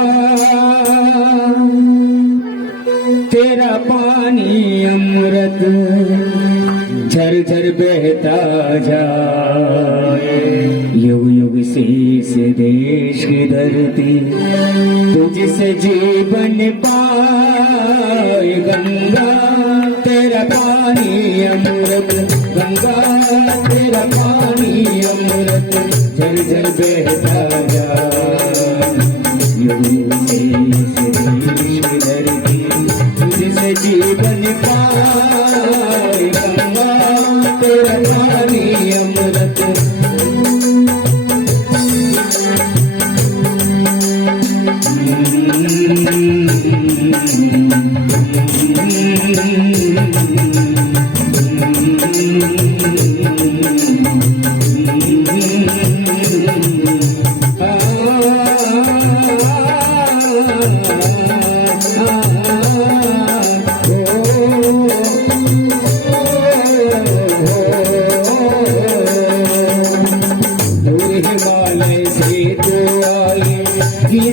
तेरा पानी अमृत झरझर बहता जाए, युग युग से इस देश की धरती तुझसे जीवन पाए। गंगा तेरा पानी अमृत, गंगा तेरा पानी अमृत झरझर बहता जाए, युग युग से इस देश की धरती तुझसे जीवन पाए। गंगा तेरा पानी अमृत।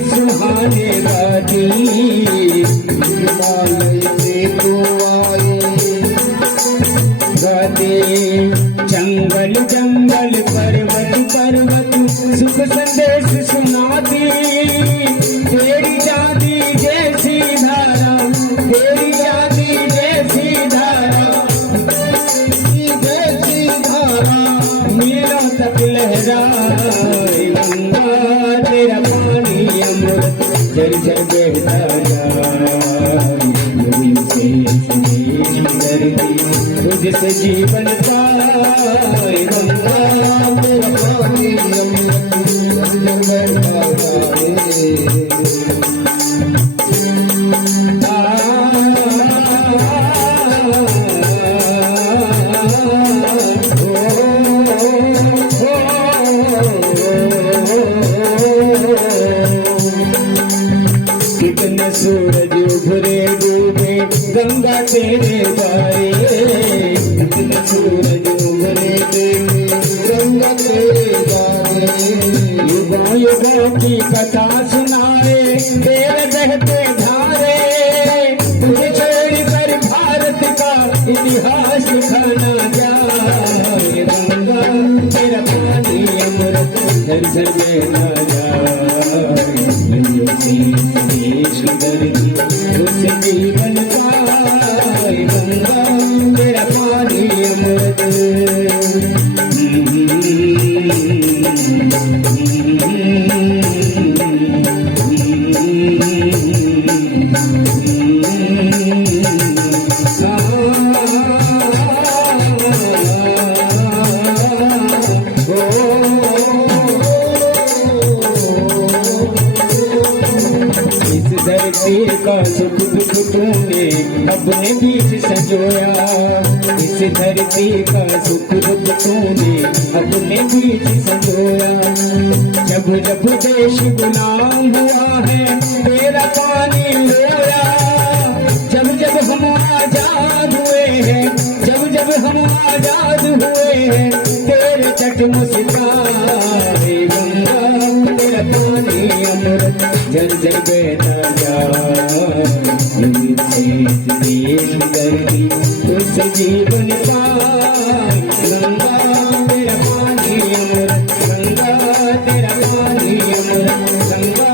सुहाने गाती हिमालय से तो आए, गाते जंगल जंगल पर्वत पर्वत सुख संदेश सुनाती। तेरी जाती जैसी धारा, तेरी जाती जैसी धारा, जैसी धारा मेरा तक लहराए। गंगा तेरा पानी अमृत झरझर बहता जाए, तुझसे जीवन पाए। गंगा तेरा पानी अमृत झरझर बहता जाए। गंगा के गावे युगों युगों की कथा सुनाए तेरे बहते धारे तुझे छोड़ कर भारत का इतिहास लिखा जाए गंगा तेरा पानी अमृत झरझर बहना जाए नदियों से देश उधरती उस जीवन पाए गंगा तेरा पानी अमृत धरती का सुख दुख तूने अपने बीच संजोया इस धरती का सुख दुख तूने अपने बीच संजोया जब जब देश गुलाम हुआ है तेरा पानी रोया जब जब हम आजाद हुए हैं जब जब हम आजाद हुए हैं तेरे तट मुस्काए गंगा तेरा पानी अमृत झरझर बहना उस जीवन पाए गंगा तेरा पानी अमृत गंगा तेरा पानी अमृत गंगा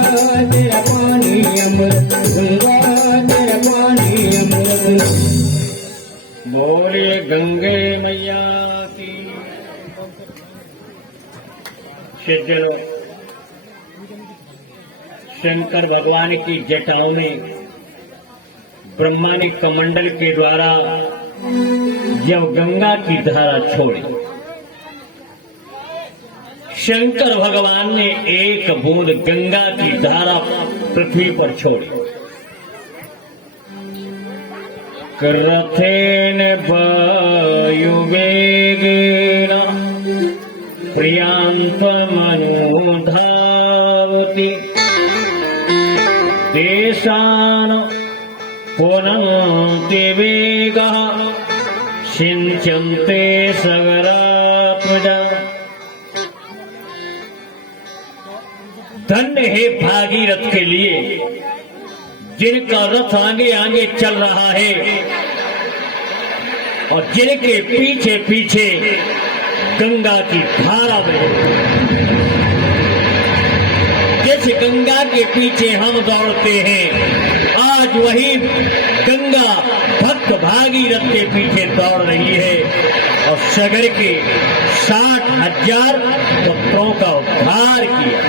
तेरा पानी अमृत गंगा तेरा पानी अमृत बोले गंगे मैया की। सज्जनों, शंकर भगवान की जटाओं में ब्रह्मा ने कमंडल के द्वारा जब गंगा की धारा छोड़ी, शंकर भगवान ने एक बूंद गंगा की धारा पृथ्वी पर छोड़ी। रथेन वायुवेगेन प्रियांतमनुधावति देशान् पुनन्ति वेगः सिञ्चन्ते सगरात्मजा। धन्य है भागीरथ के लिए जिनका रथ आगे आगे चल रहा है और जिनके पीछे पीछे गंगा की धारा बह रही है। जैसे गंगा के पीछे हम दौड़ते हैं, आज वही गंगा भक्त भागीरथ के पीछे दौड़ रही है और सगर के 60,000 भक्तों का उद्धार किया।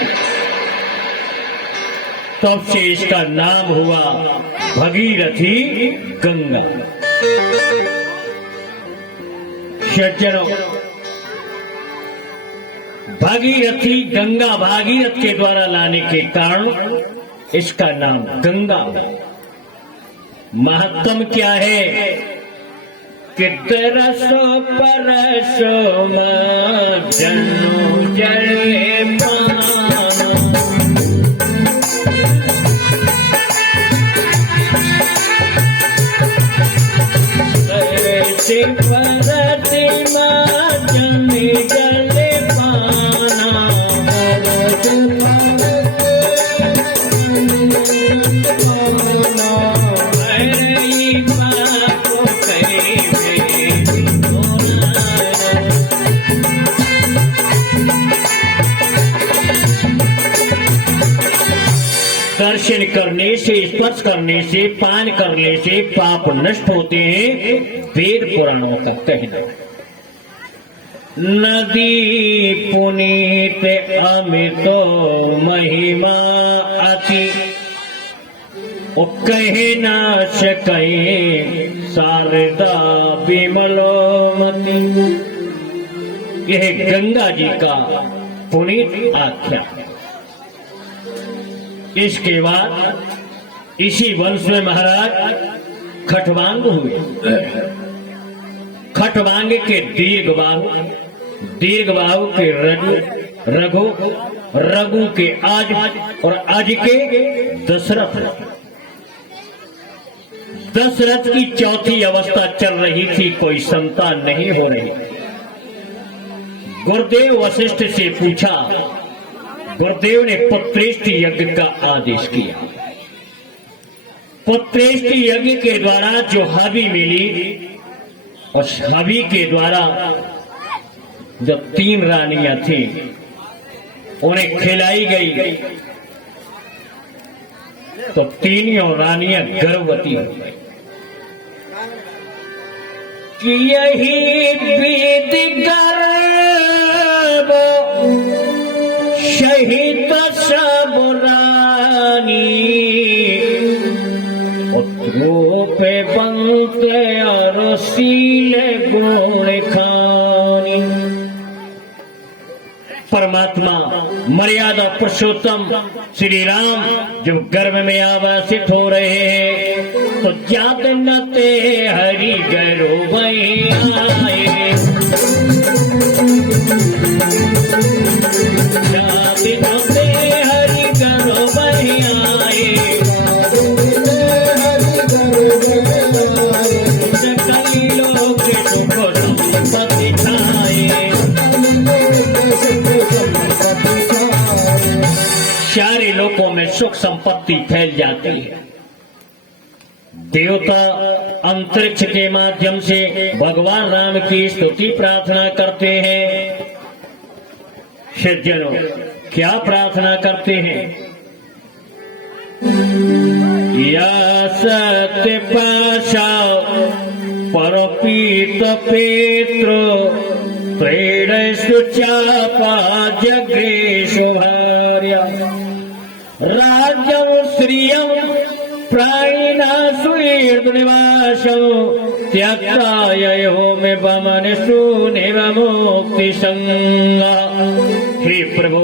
तब से इसका नाम हुआ भगीरथी गंगा। सज्जनों, भागीरथी गंगा भागीरथ के द्वारा लाने के कारण इसका नाम गंगा है। महत्तम क्या है कि तरसो परसो जनो जले पाना परति जमी जले पाना दर्शन करने से, स्पर्श करने से, पान करने से पाप नष्ट होते हैं, वेद पुराणों का कहना। नदी पुनीत अमितो महिमा अति कहे ना सके शारदा विमलोमती। यह गंगा जी का पुनीत आख्या। इसके बाद इसी वंश में महाराज खटवांग हुए। खटवांग के दीर्घबाहु के रघु, रघु के आज और आज के दशरथ। दशरथ की चौथी अवस्था चल रही थी, कोई संतान नहीं हो रही। गुरुदेव वशिष्ठ से पूछा। गुरुदेव ने पुत्रेष्टि यज्ञ का आदेश किया। पुत्रेष्टि यज्ञ के द्वारा जो हवि मिली, उस हवि के द्वारा जो 3 रानियां थी उन्हें खिलाई गई, तो तीनों रानियां गर्भवती हो गई। कि यही बीत गर्भ शहीद सब रानी, पुत्रों पे बनते और सीले गुण खानी। परमात्मा मर्यादा पुरुषोत्तम श्री राम जब गर्भ में आवासित हो रहे हैं, तो जात नते हरि गरो आए, जात नते हरि गरो आए, सकल लोक सुख संपत्ति छाए, सारे लोकों में सुख संपत्ति फैल जाती है। देवता अंतरिक्ष के माध्यम से भगवान राम की स्तुति प्रार्थना करते हैं। सज्जनों, क्या प्रार्थना करते हैं? या सत्य पाशा परपीत पेत्र प्रेण सुचापा जग्रेशु भार्या राज्यं श्रियं प्राणिनाशु निवासं त्यक्ता ययो में बमन सुनिर्मुक्ति संगा। हे प्रभु,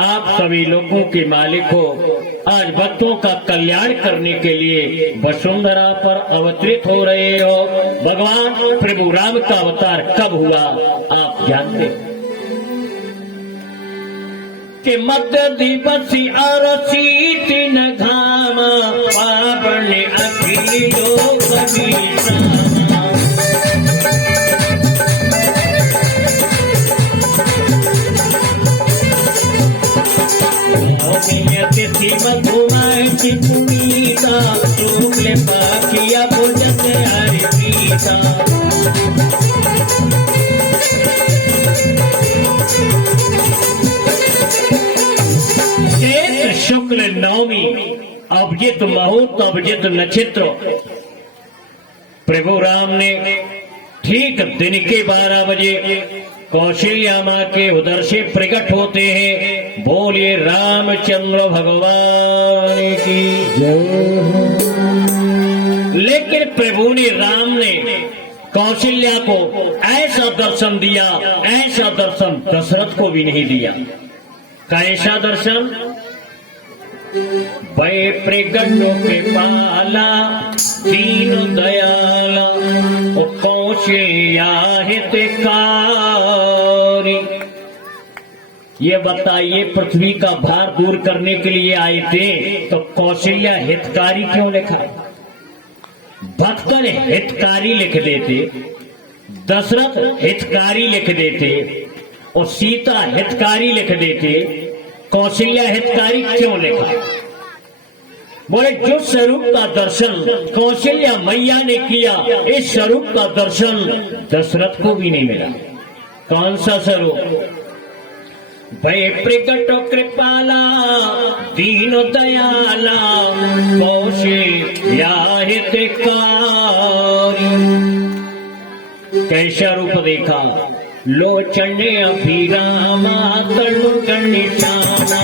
आप सभी लोगों के मालिक हो। आज भक्तों का कल्याण करने के लिए वसुंधरा पर अवतरित हो रहे हो। भगवान प्रभु राम का अवतार कब हुआ आप जानते हो? कि मध्य दिवसी अरसी तीन घाम पावन अखिल लोक तिथि मधुमय की पुनीता शुक्ल पाखिया भोजन हरि पीता। चैत्र शुक्ल नवमी अभिजित मुहूर्त अभिजित नक्षत्र प्रभु राम ने ठीक दिन के 12 बजे कौशल्या माँ के उदर से प्रकट होते हैं। बोलिए रामचंद्र भगवान की जय। लेकिन प्रभु ने राम ने कौशल्या को ऐसा दर्शन दिया, ऐसा दर्शन दशरथ को भी नहीं दिया। कैसा दर्शन? भय प्रगटो कृपाला दीन दयाला कौशल्या हितकारी। ये बताइए, पृथ्वी का भार दूर करने के लिए आए थे, तो कौशल्या हितकारी क्यों लिखा? भक्त ने हितकारी लिख देते, दशरथ हितकारी लिख देते और सीता हितकारी लिख देते, कौशल्या हितकारी क्यों लिखा? बोले जो स्वरूप का दर्शन कौशल्या मैया ने किया, इस स्वरूप का दर्शन दशरथ को भी नहीं मिला। कौन सा स्वरूप? भय प्रकट कृपाला दीन दयाला कौशल्या हितकारी। कैसा रूप देखा? लोचन अभिरामा तनु कनिशाना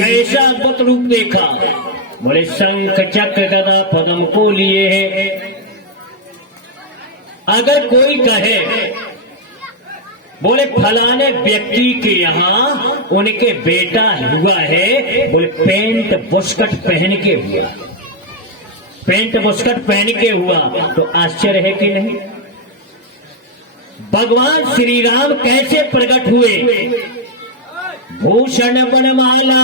कैसा अद्भुत रूप देखा। बड़े शंख चक्र गदा पद्म को लिए है। अगर कोई कहे बोले फलाने व्यक्ति के यहाँ उनके बेटा हुआ है, बोले पेंट बुस्कट पहन के हुआ, पेंट बुस्कट पहन के हुआ, तो आश्चर्य है कि नहीं। भगवान श्री राम कैसे प्रकट हुए? भूषण बनमाला,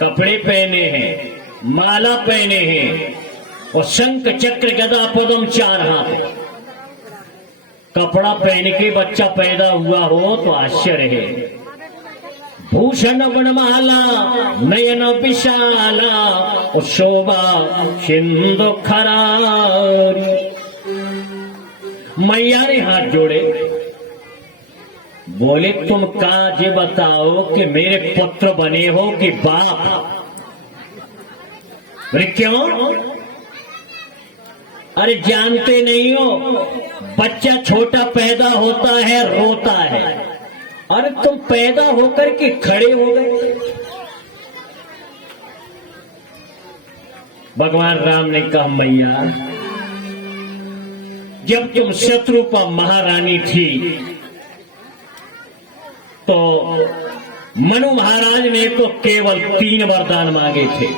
कपड़े पहने हैं, माला पहने हैं, और शंख चक्र गदा पद्म 4 हाथ। कपड़ा पहन के बच्चा पैदा हुआ हो तो आश्चर्य है। भूषण बनमाला नयन विशाला, और शोभा सिंधु खरारी। मैया ने हाथ जोड़े, बोले तुम काज बताओ कि मेरे पुत्र बने हो कि बाप? बोले क्यों? अरे जानते नहीं हो, बच्चा छोटा पैदा होता है रोता है, अरे तुम पैदा होकर के खड़े हो गए। भगवान राम ने कहा मैया, जब तुम शत्रुपा महारानी थी तो मनु महाराज ने तो केवल 3 वरदान मांगे थे,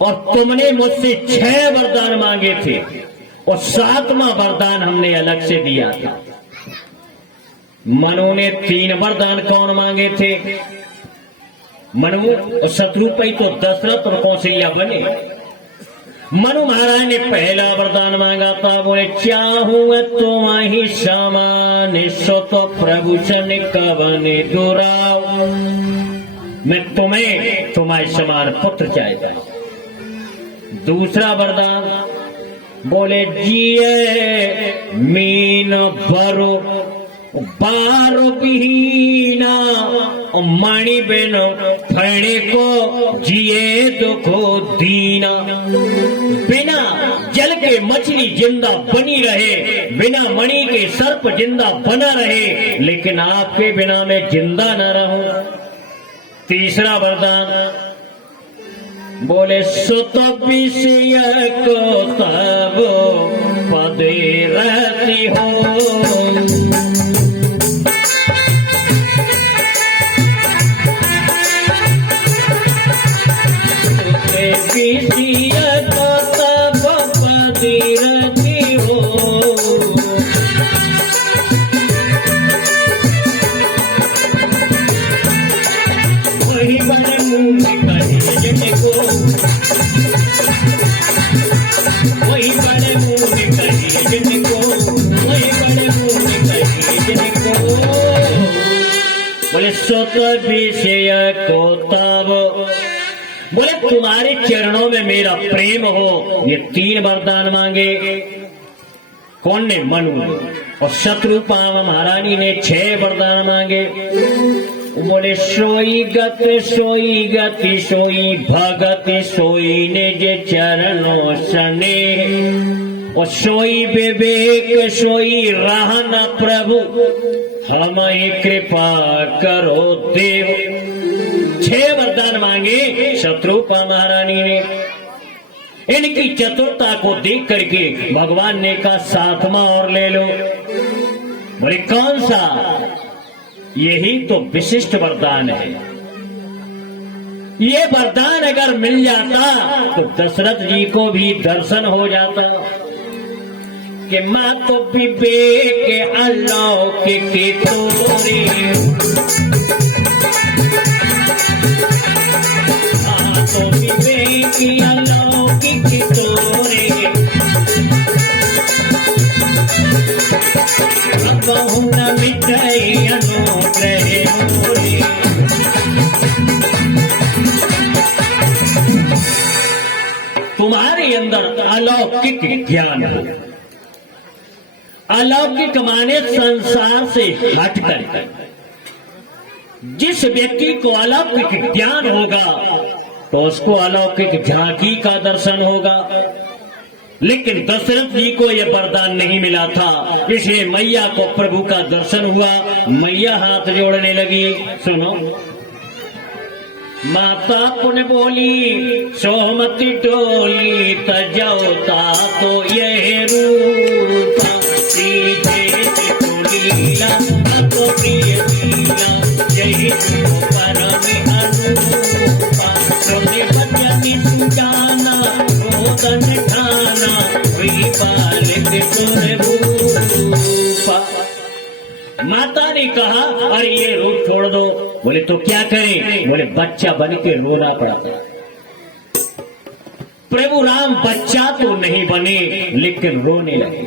और तुमने मुझसे 6 वरदान मांगे थे, और 7वां वरदान हमने अलग से दिया था। मनु ने 3 वरदान कौन मांगे थे? मनु शत्रुपा तो दशरथ और कौशल्या बने। मनु महाराज ने पहला वरदान मांगा था, बोले चाहूं तुम ही समान सो तो प्रभु सन कवन दुराव। मैं तुम्हें तुम्हारे समान पुत्र चाहता। दूसरा वरदान, बोले जिए मीन भरो बारो बिहीना, मणि बेनो फणे को जिए दुखो दीना। बिना जल के मछली जिंदा बनी रहे, बिना मणि के सर्प जिंदा बना रहे, लेकिन आपके बिना मैं जिंदा न रहूं। तीसरा वरदान, बोले सुत विषय को तब पदे रहती हो। विषय को तब पदे रहती हो। वही बने मुंह कहे को, वही बड़े मुंह कहे जिनको, वही बड़े मुंह कहे जिनको। बोले सुत विषय को तब, बोले तुम्हारे चरणों में मेरा प्रेम हो। ये 3 वरदान मांगे। कौन ने? मनु। और शत्रुपा महारानी ने 6 वरदान मांगे। बोले सोई गति सोई भगति सोई निज चरणों सने, और सोई विवेक सोई रहना प्रभु, हमें कृपा करो देव। 6 वरदान मांगे शत्रुपा महारानी ने। इनकी चतुरता को देख करके भगवान ने कहा 7वां और ले लो। बोले कौन सा? यही तो विशिष्ट वरदान है। ये वरदान अगर मिल जाता तो दशरथ जी को भी दर्शन हो जाता कि माँ तो विवेक अलौकिक के तोरे, माँ तो विवेक अलौकिक के तोरे, कहूँ न मिटाई अनुग्रह मोरे। तुम्हारे अंदर अलौकिक ज्ञान हो। अलौकिक माने संसार से हटकर। जिस व्यक्ति को अलौकिक ज्ञान होगा तो उसको अलौकिक झांकी का दर्शन होगा। लेकिन दशरथ जी को यह वरदान नहीं मिला था, इसलिए मैया को प्रभु का दर्शन हुआ। मैया हाथ जोड़ने लगी। सुनो, माता पुन बोली सोमती डोली तजौता तो यह रूप सीधे बोली लीला अब प्रिय लीला जय तुम परम अनुपा तुमने बचन जाना रोदन ठाना वही बालक तुम रूपा। माता ने कहा अरे ये रूप छोड़ दो। बोले तो क्या करें? बोले बच्चा बन के रोना पड़ा। प्रभु राम बच्चा तो नहीं बने लेकिन रोने लगे।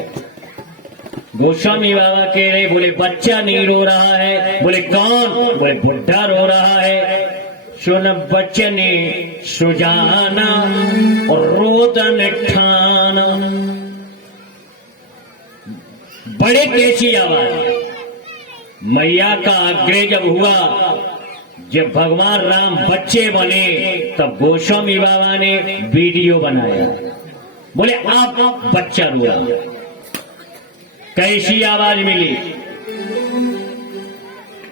गोस्वामी बाबा कह रहे बोले बच्चा नहीं रो रहा है। बोले कौन? बोले बुढ़ा रो रहा है। सुन बचने सुजाना और रोदन ठाना। बड़े कैसी आवाज। मैया का आग्रह जब हुआ, जब भगवान राम बच्चे बने तब गोस्वामी बाबा ने वीडियो बनाया। बोले आप बच्चा रोया। कैसी आवाज मिली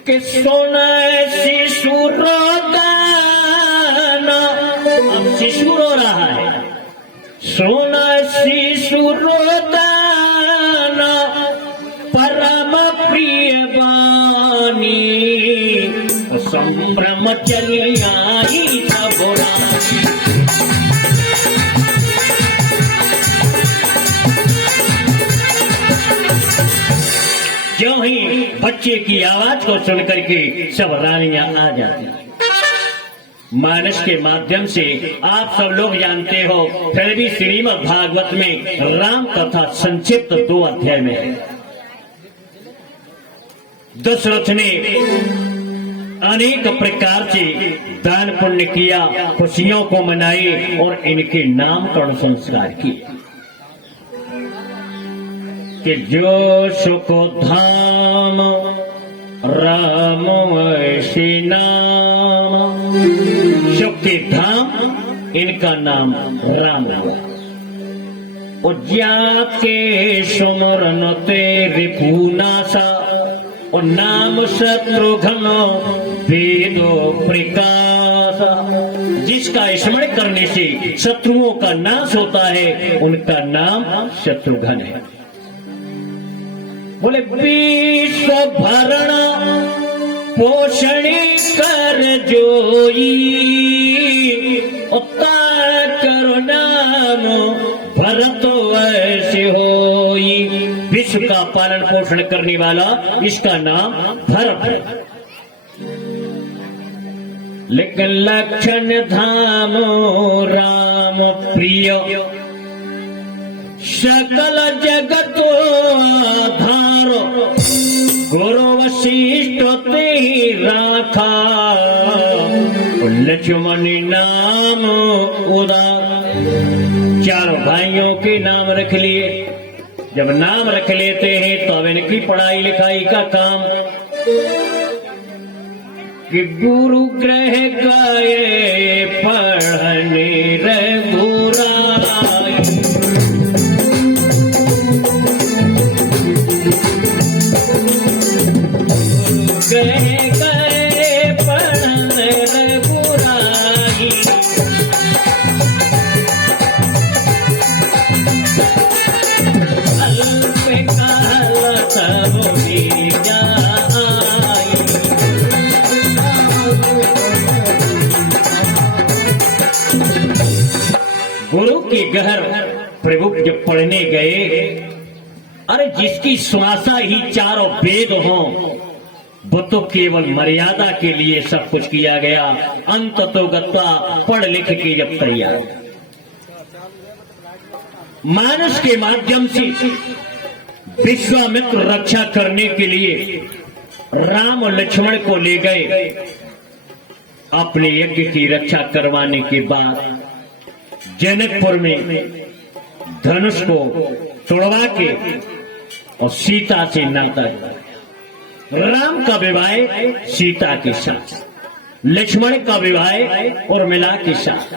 कि सोना शिशु रोगाना। अब शिशु रो रहा है। सोना शिशु रोगाना परम प्रिय वाणी संभ्रम चली आई सब रानी। जो ही बच्चे की आवाज को सुनकर के सब रानियां आ जाती। मानस के माध्यम से आप सब लोग जानते हो, फिर भी श्रीमद् भागवत में राम कथा संक्षिप्त 2 अध्याय में है। दशरथ ने अनेक प्रकार से दान पुण्य किया, खुशियों को मनाई और इनके नामकरण संस्कार किए कि जो सुख धाम राम ऐसी नाम। सुख के धाम इनका नाम राम हुआ। और जाके सुमरन तेरे पूनासा और नाम शत्रुघ्न वेदो प्रकाश। जिसका स्मरण करने से शत्रुओं का नाश होता है उनका नाम शत्रुघ्न है। बोले विश्व भरण पोषणी कर जोई करो नाम भरत ऐसे होई। विश्व का पालन पोषण करने वाला इसका नाम भरत है। लेकिन लक्षण धाम राम प्रिय सकल जगतो आधार गुरु वशिष्ठ ते राखा लक्ष्मण नाम उदार। चारों भाइयों के नाम रख लिए। जब नाम रख लेते हैं तो अब इनकी पढ़ाई लिखाई का काम कि गुरु ग्रह गए पढ़ने रघुराई। गए गए पढ़ने रघुराई। अल्प काल सब भी जाई। गुरु के गहर प्रभु जब पढ़ने गए, अरे जिसकी श्वासा ही चारों वेद हों वो तो केवल मर्यादा के लिए सब कुछ किया गया। अंत तो गत्ता पढ़ लिख के जब तैयार। मानस के माध्यम से विश्वामित्र रक्षा करने के लिए राम लक्ष्मण को ले गए। अपने यज्ञ की रक्षा करवाने के बाद जनकपुर में धनुष को तोड़वा के और सीता से नाता जोड़ा। राम का विवाह सीता के साथ, लक्ष्मण का विवाह उर्मिला के साथ,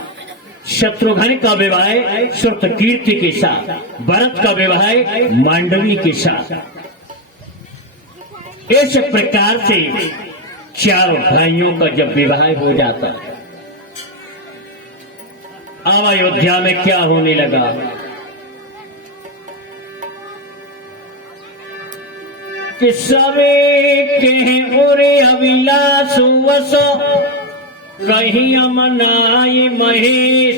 शत्रुघ्न का विवाह श्रुतकीर्ति के साथ, भरत का विवाह मांडवी के साथ। इस प्रकार से चारों भाइयों का जब विवाह हो जाता है, अब अयोध्या में क्या होने लगा कि सवे के उरे अभिलाष वसो कहीं मनाई महेश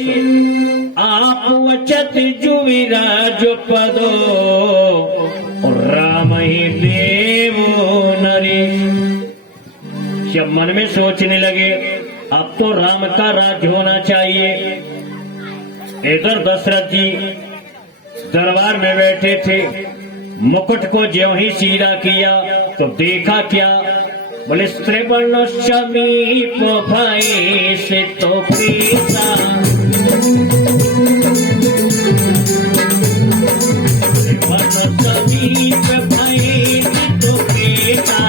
आप वचत जुविराज पदो राम ही देवो नरेश। जब मन में सोचने लगे अब तो राम का राज्य होना चाहिए। इधर दशरथ जी दरबार में बैठे थे, मुकुट को ज्यों ही सीधा किया तो देखा क्या, बोले श्रवण समीप भय से तो प्रीता, श्रवण समीप भय से तो प्रीता,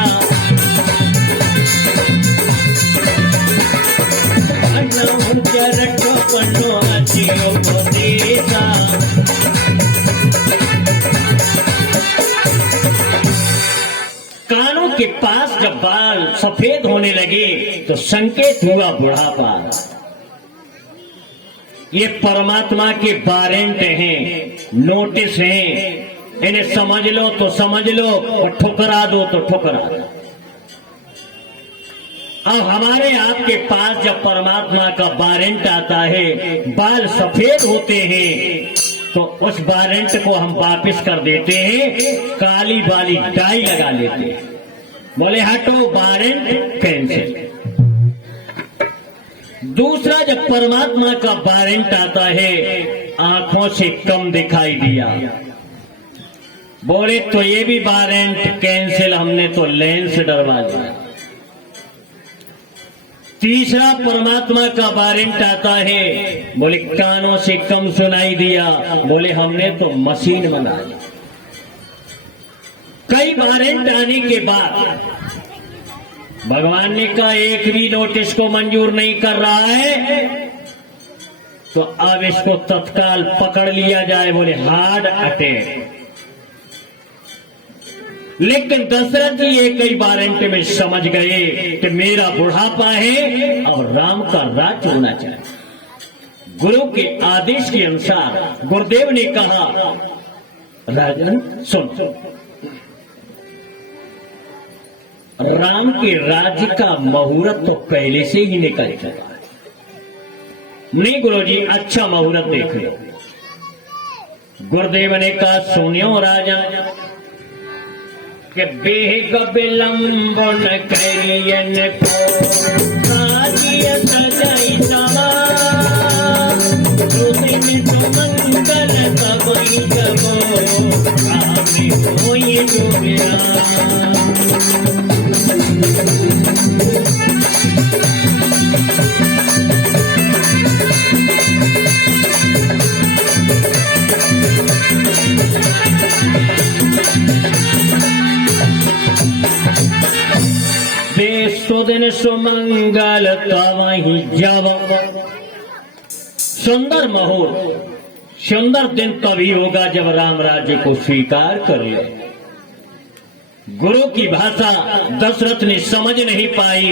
जरटो पन्नो अचियो देता। कानों के पास जब बाल सफेद होने लगे तो संकेत हुआ बुढ़ापा। ये परमात्मा के वारंट हैं, नोटिस हैं, इन्हें समझ लो तो समझ लो और ठुकरा दो तो ठुकरा दो। अब हमारे आपके पास जब परमात्मा का वारंट आता है, बाल सफेद होते हैं तो उस वारंट को हम वापस कर देते हैं, काली वाली डाई लगा लेते हैं, बोले हटो वारंट कैंसिल। दूसरा जब परमात्मा का वारंट आता है, आंखों से कम दिखाई दिया, बोले तो ये भी वारंट कैंसिल, हमने तो लेंस डरवा दिया। तीसरा परमात्मा का वारंट आता है, बोले कानों से कम सुनाई दिया, बोले हमने तो मशीन बना ली। कई वारंट आने के बाद भगवान ने कहा एक भी नोटिस को मंजूर नहीं कर रहा है तो अब इसको तत्काल पकड़ लिया जाए, बोले हार्ड अटैक। लेकिन दशरथ जी एक ही वारंट में समझ गए कि मेरा बुढ़ापा है और राम का राज्य होना चाहिए। गुरु के आदेश के अनुसार गुरुदेव ने कहा, राजन सुन, राम के राज्य का मुहूर्त तो पहले से ही निकल चुका है। नहीं गुरुजी, अच्छा मुहूर्त देख लो। गुरुदेव ने कहा, सुनियो राजन के बेग विलंबन करियन को काजिय सजाई समा, दिन सुमंगल तबई जबो आमी होई जोगिया। दिन सुमंगल तवहीं जब, सुंदर मुहूर्त, सुंदर दिन तभी होगा जब राम राज्य को स्वीकार कर ले। गुरु की भाषा दशरथ ने समझ नहीं पाई,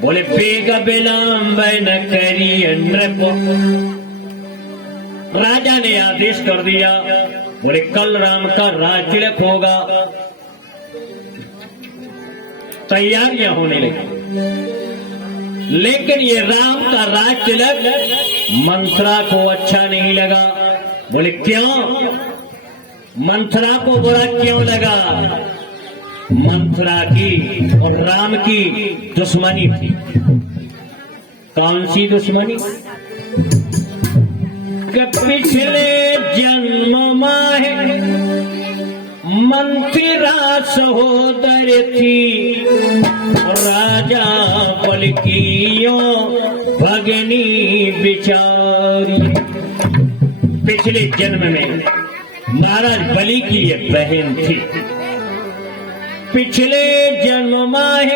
बोले बेग विलंब न करिए नृप। राजा ने आदेश कर दिया, बोले कल राम का राज्य तिलक होगा। तैयारियां होने लगी, लेकिन ये राम का राज तिलक मंथरा को अच्छा नहीं लगा। बोले क्यों? मंथरा को बुरा क्यों लगा? मंथरा की और राम की दुश्मनी थी। कौन सी दुश्मनी? कि पिछले जन्म में मंथरा सहोदर थी, राजा बल्कियों भगनी बिचारी। पिछले जन्म में महाराज बलि की ये बहन थी। पिछले जन्म में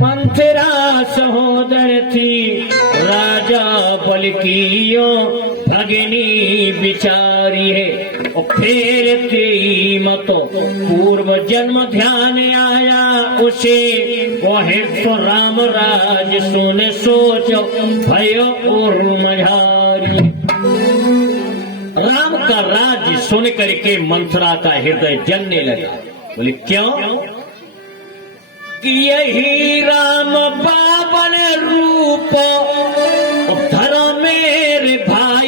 मंथरा सहोदर थी, राजा बल्कियों भगनी बिचारी है। और फिर तेरी मतो पूर्व जन्म ध्यान आया उसे, वह तो राम राज सुन सोचो भयो और मझारी। राम का राज्य सुन करके मंथरा का हृदय जलने लगा। बोले क्यों? कि यही राम पावन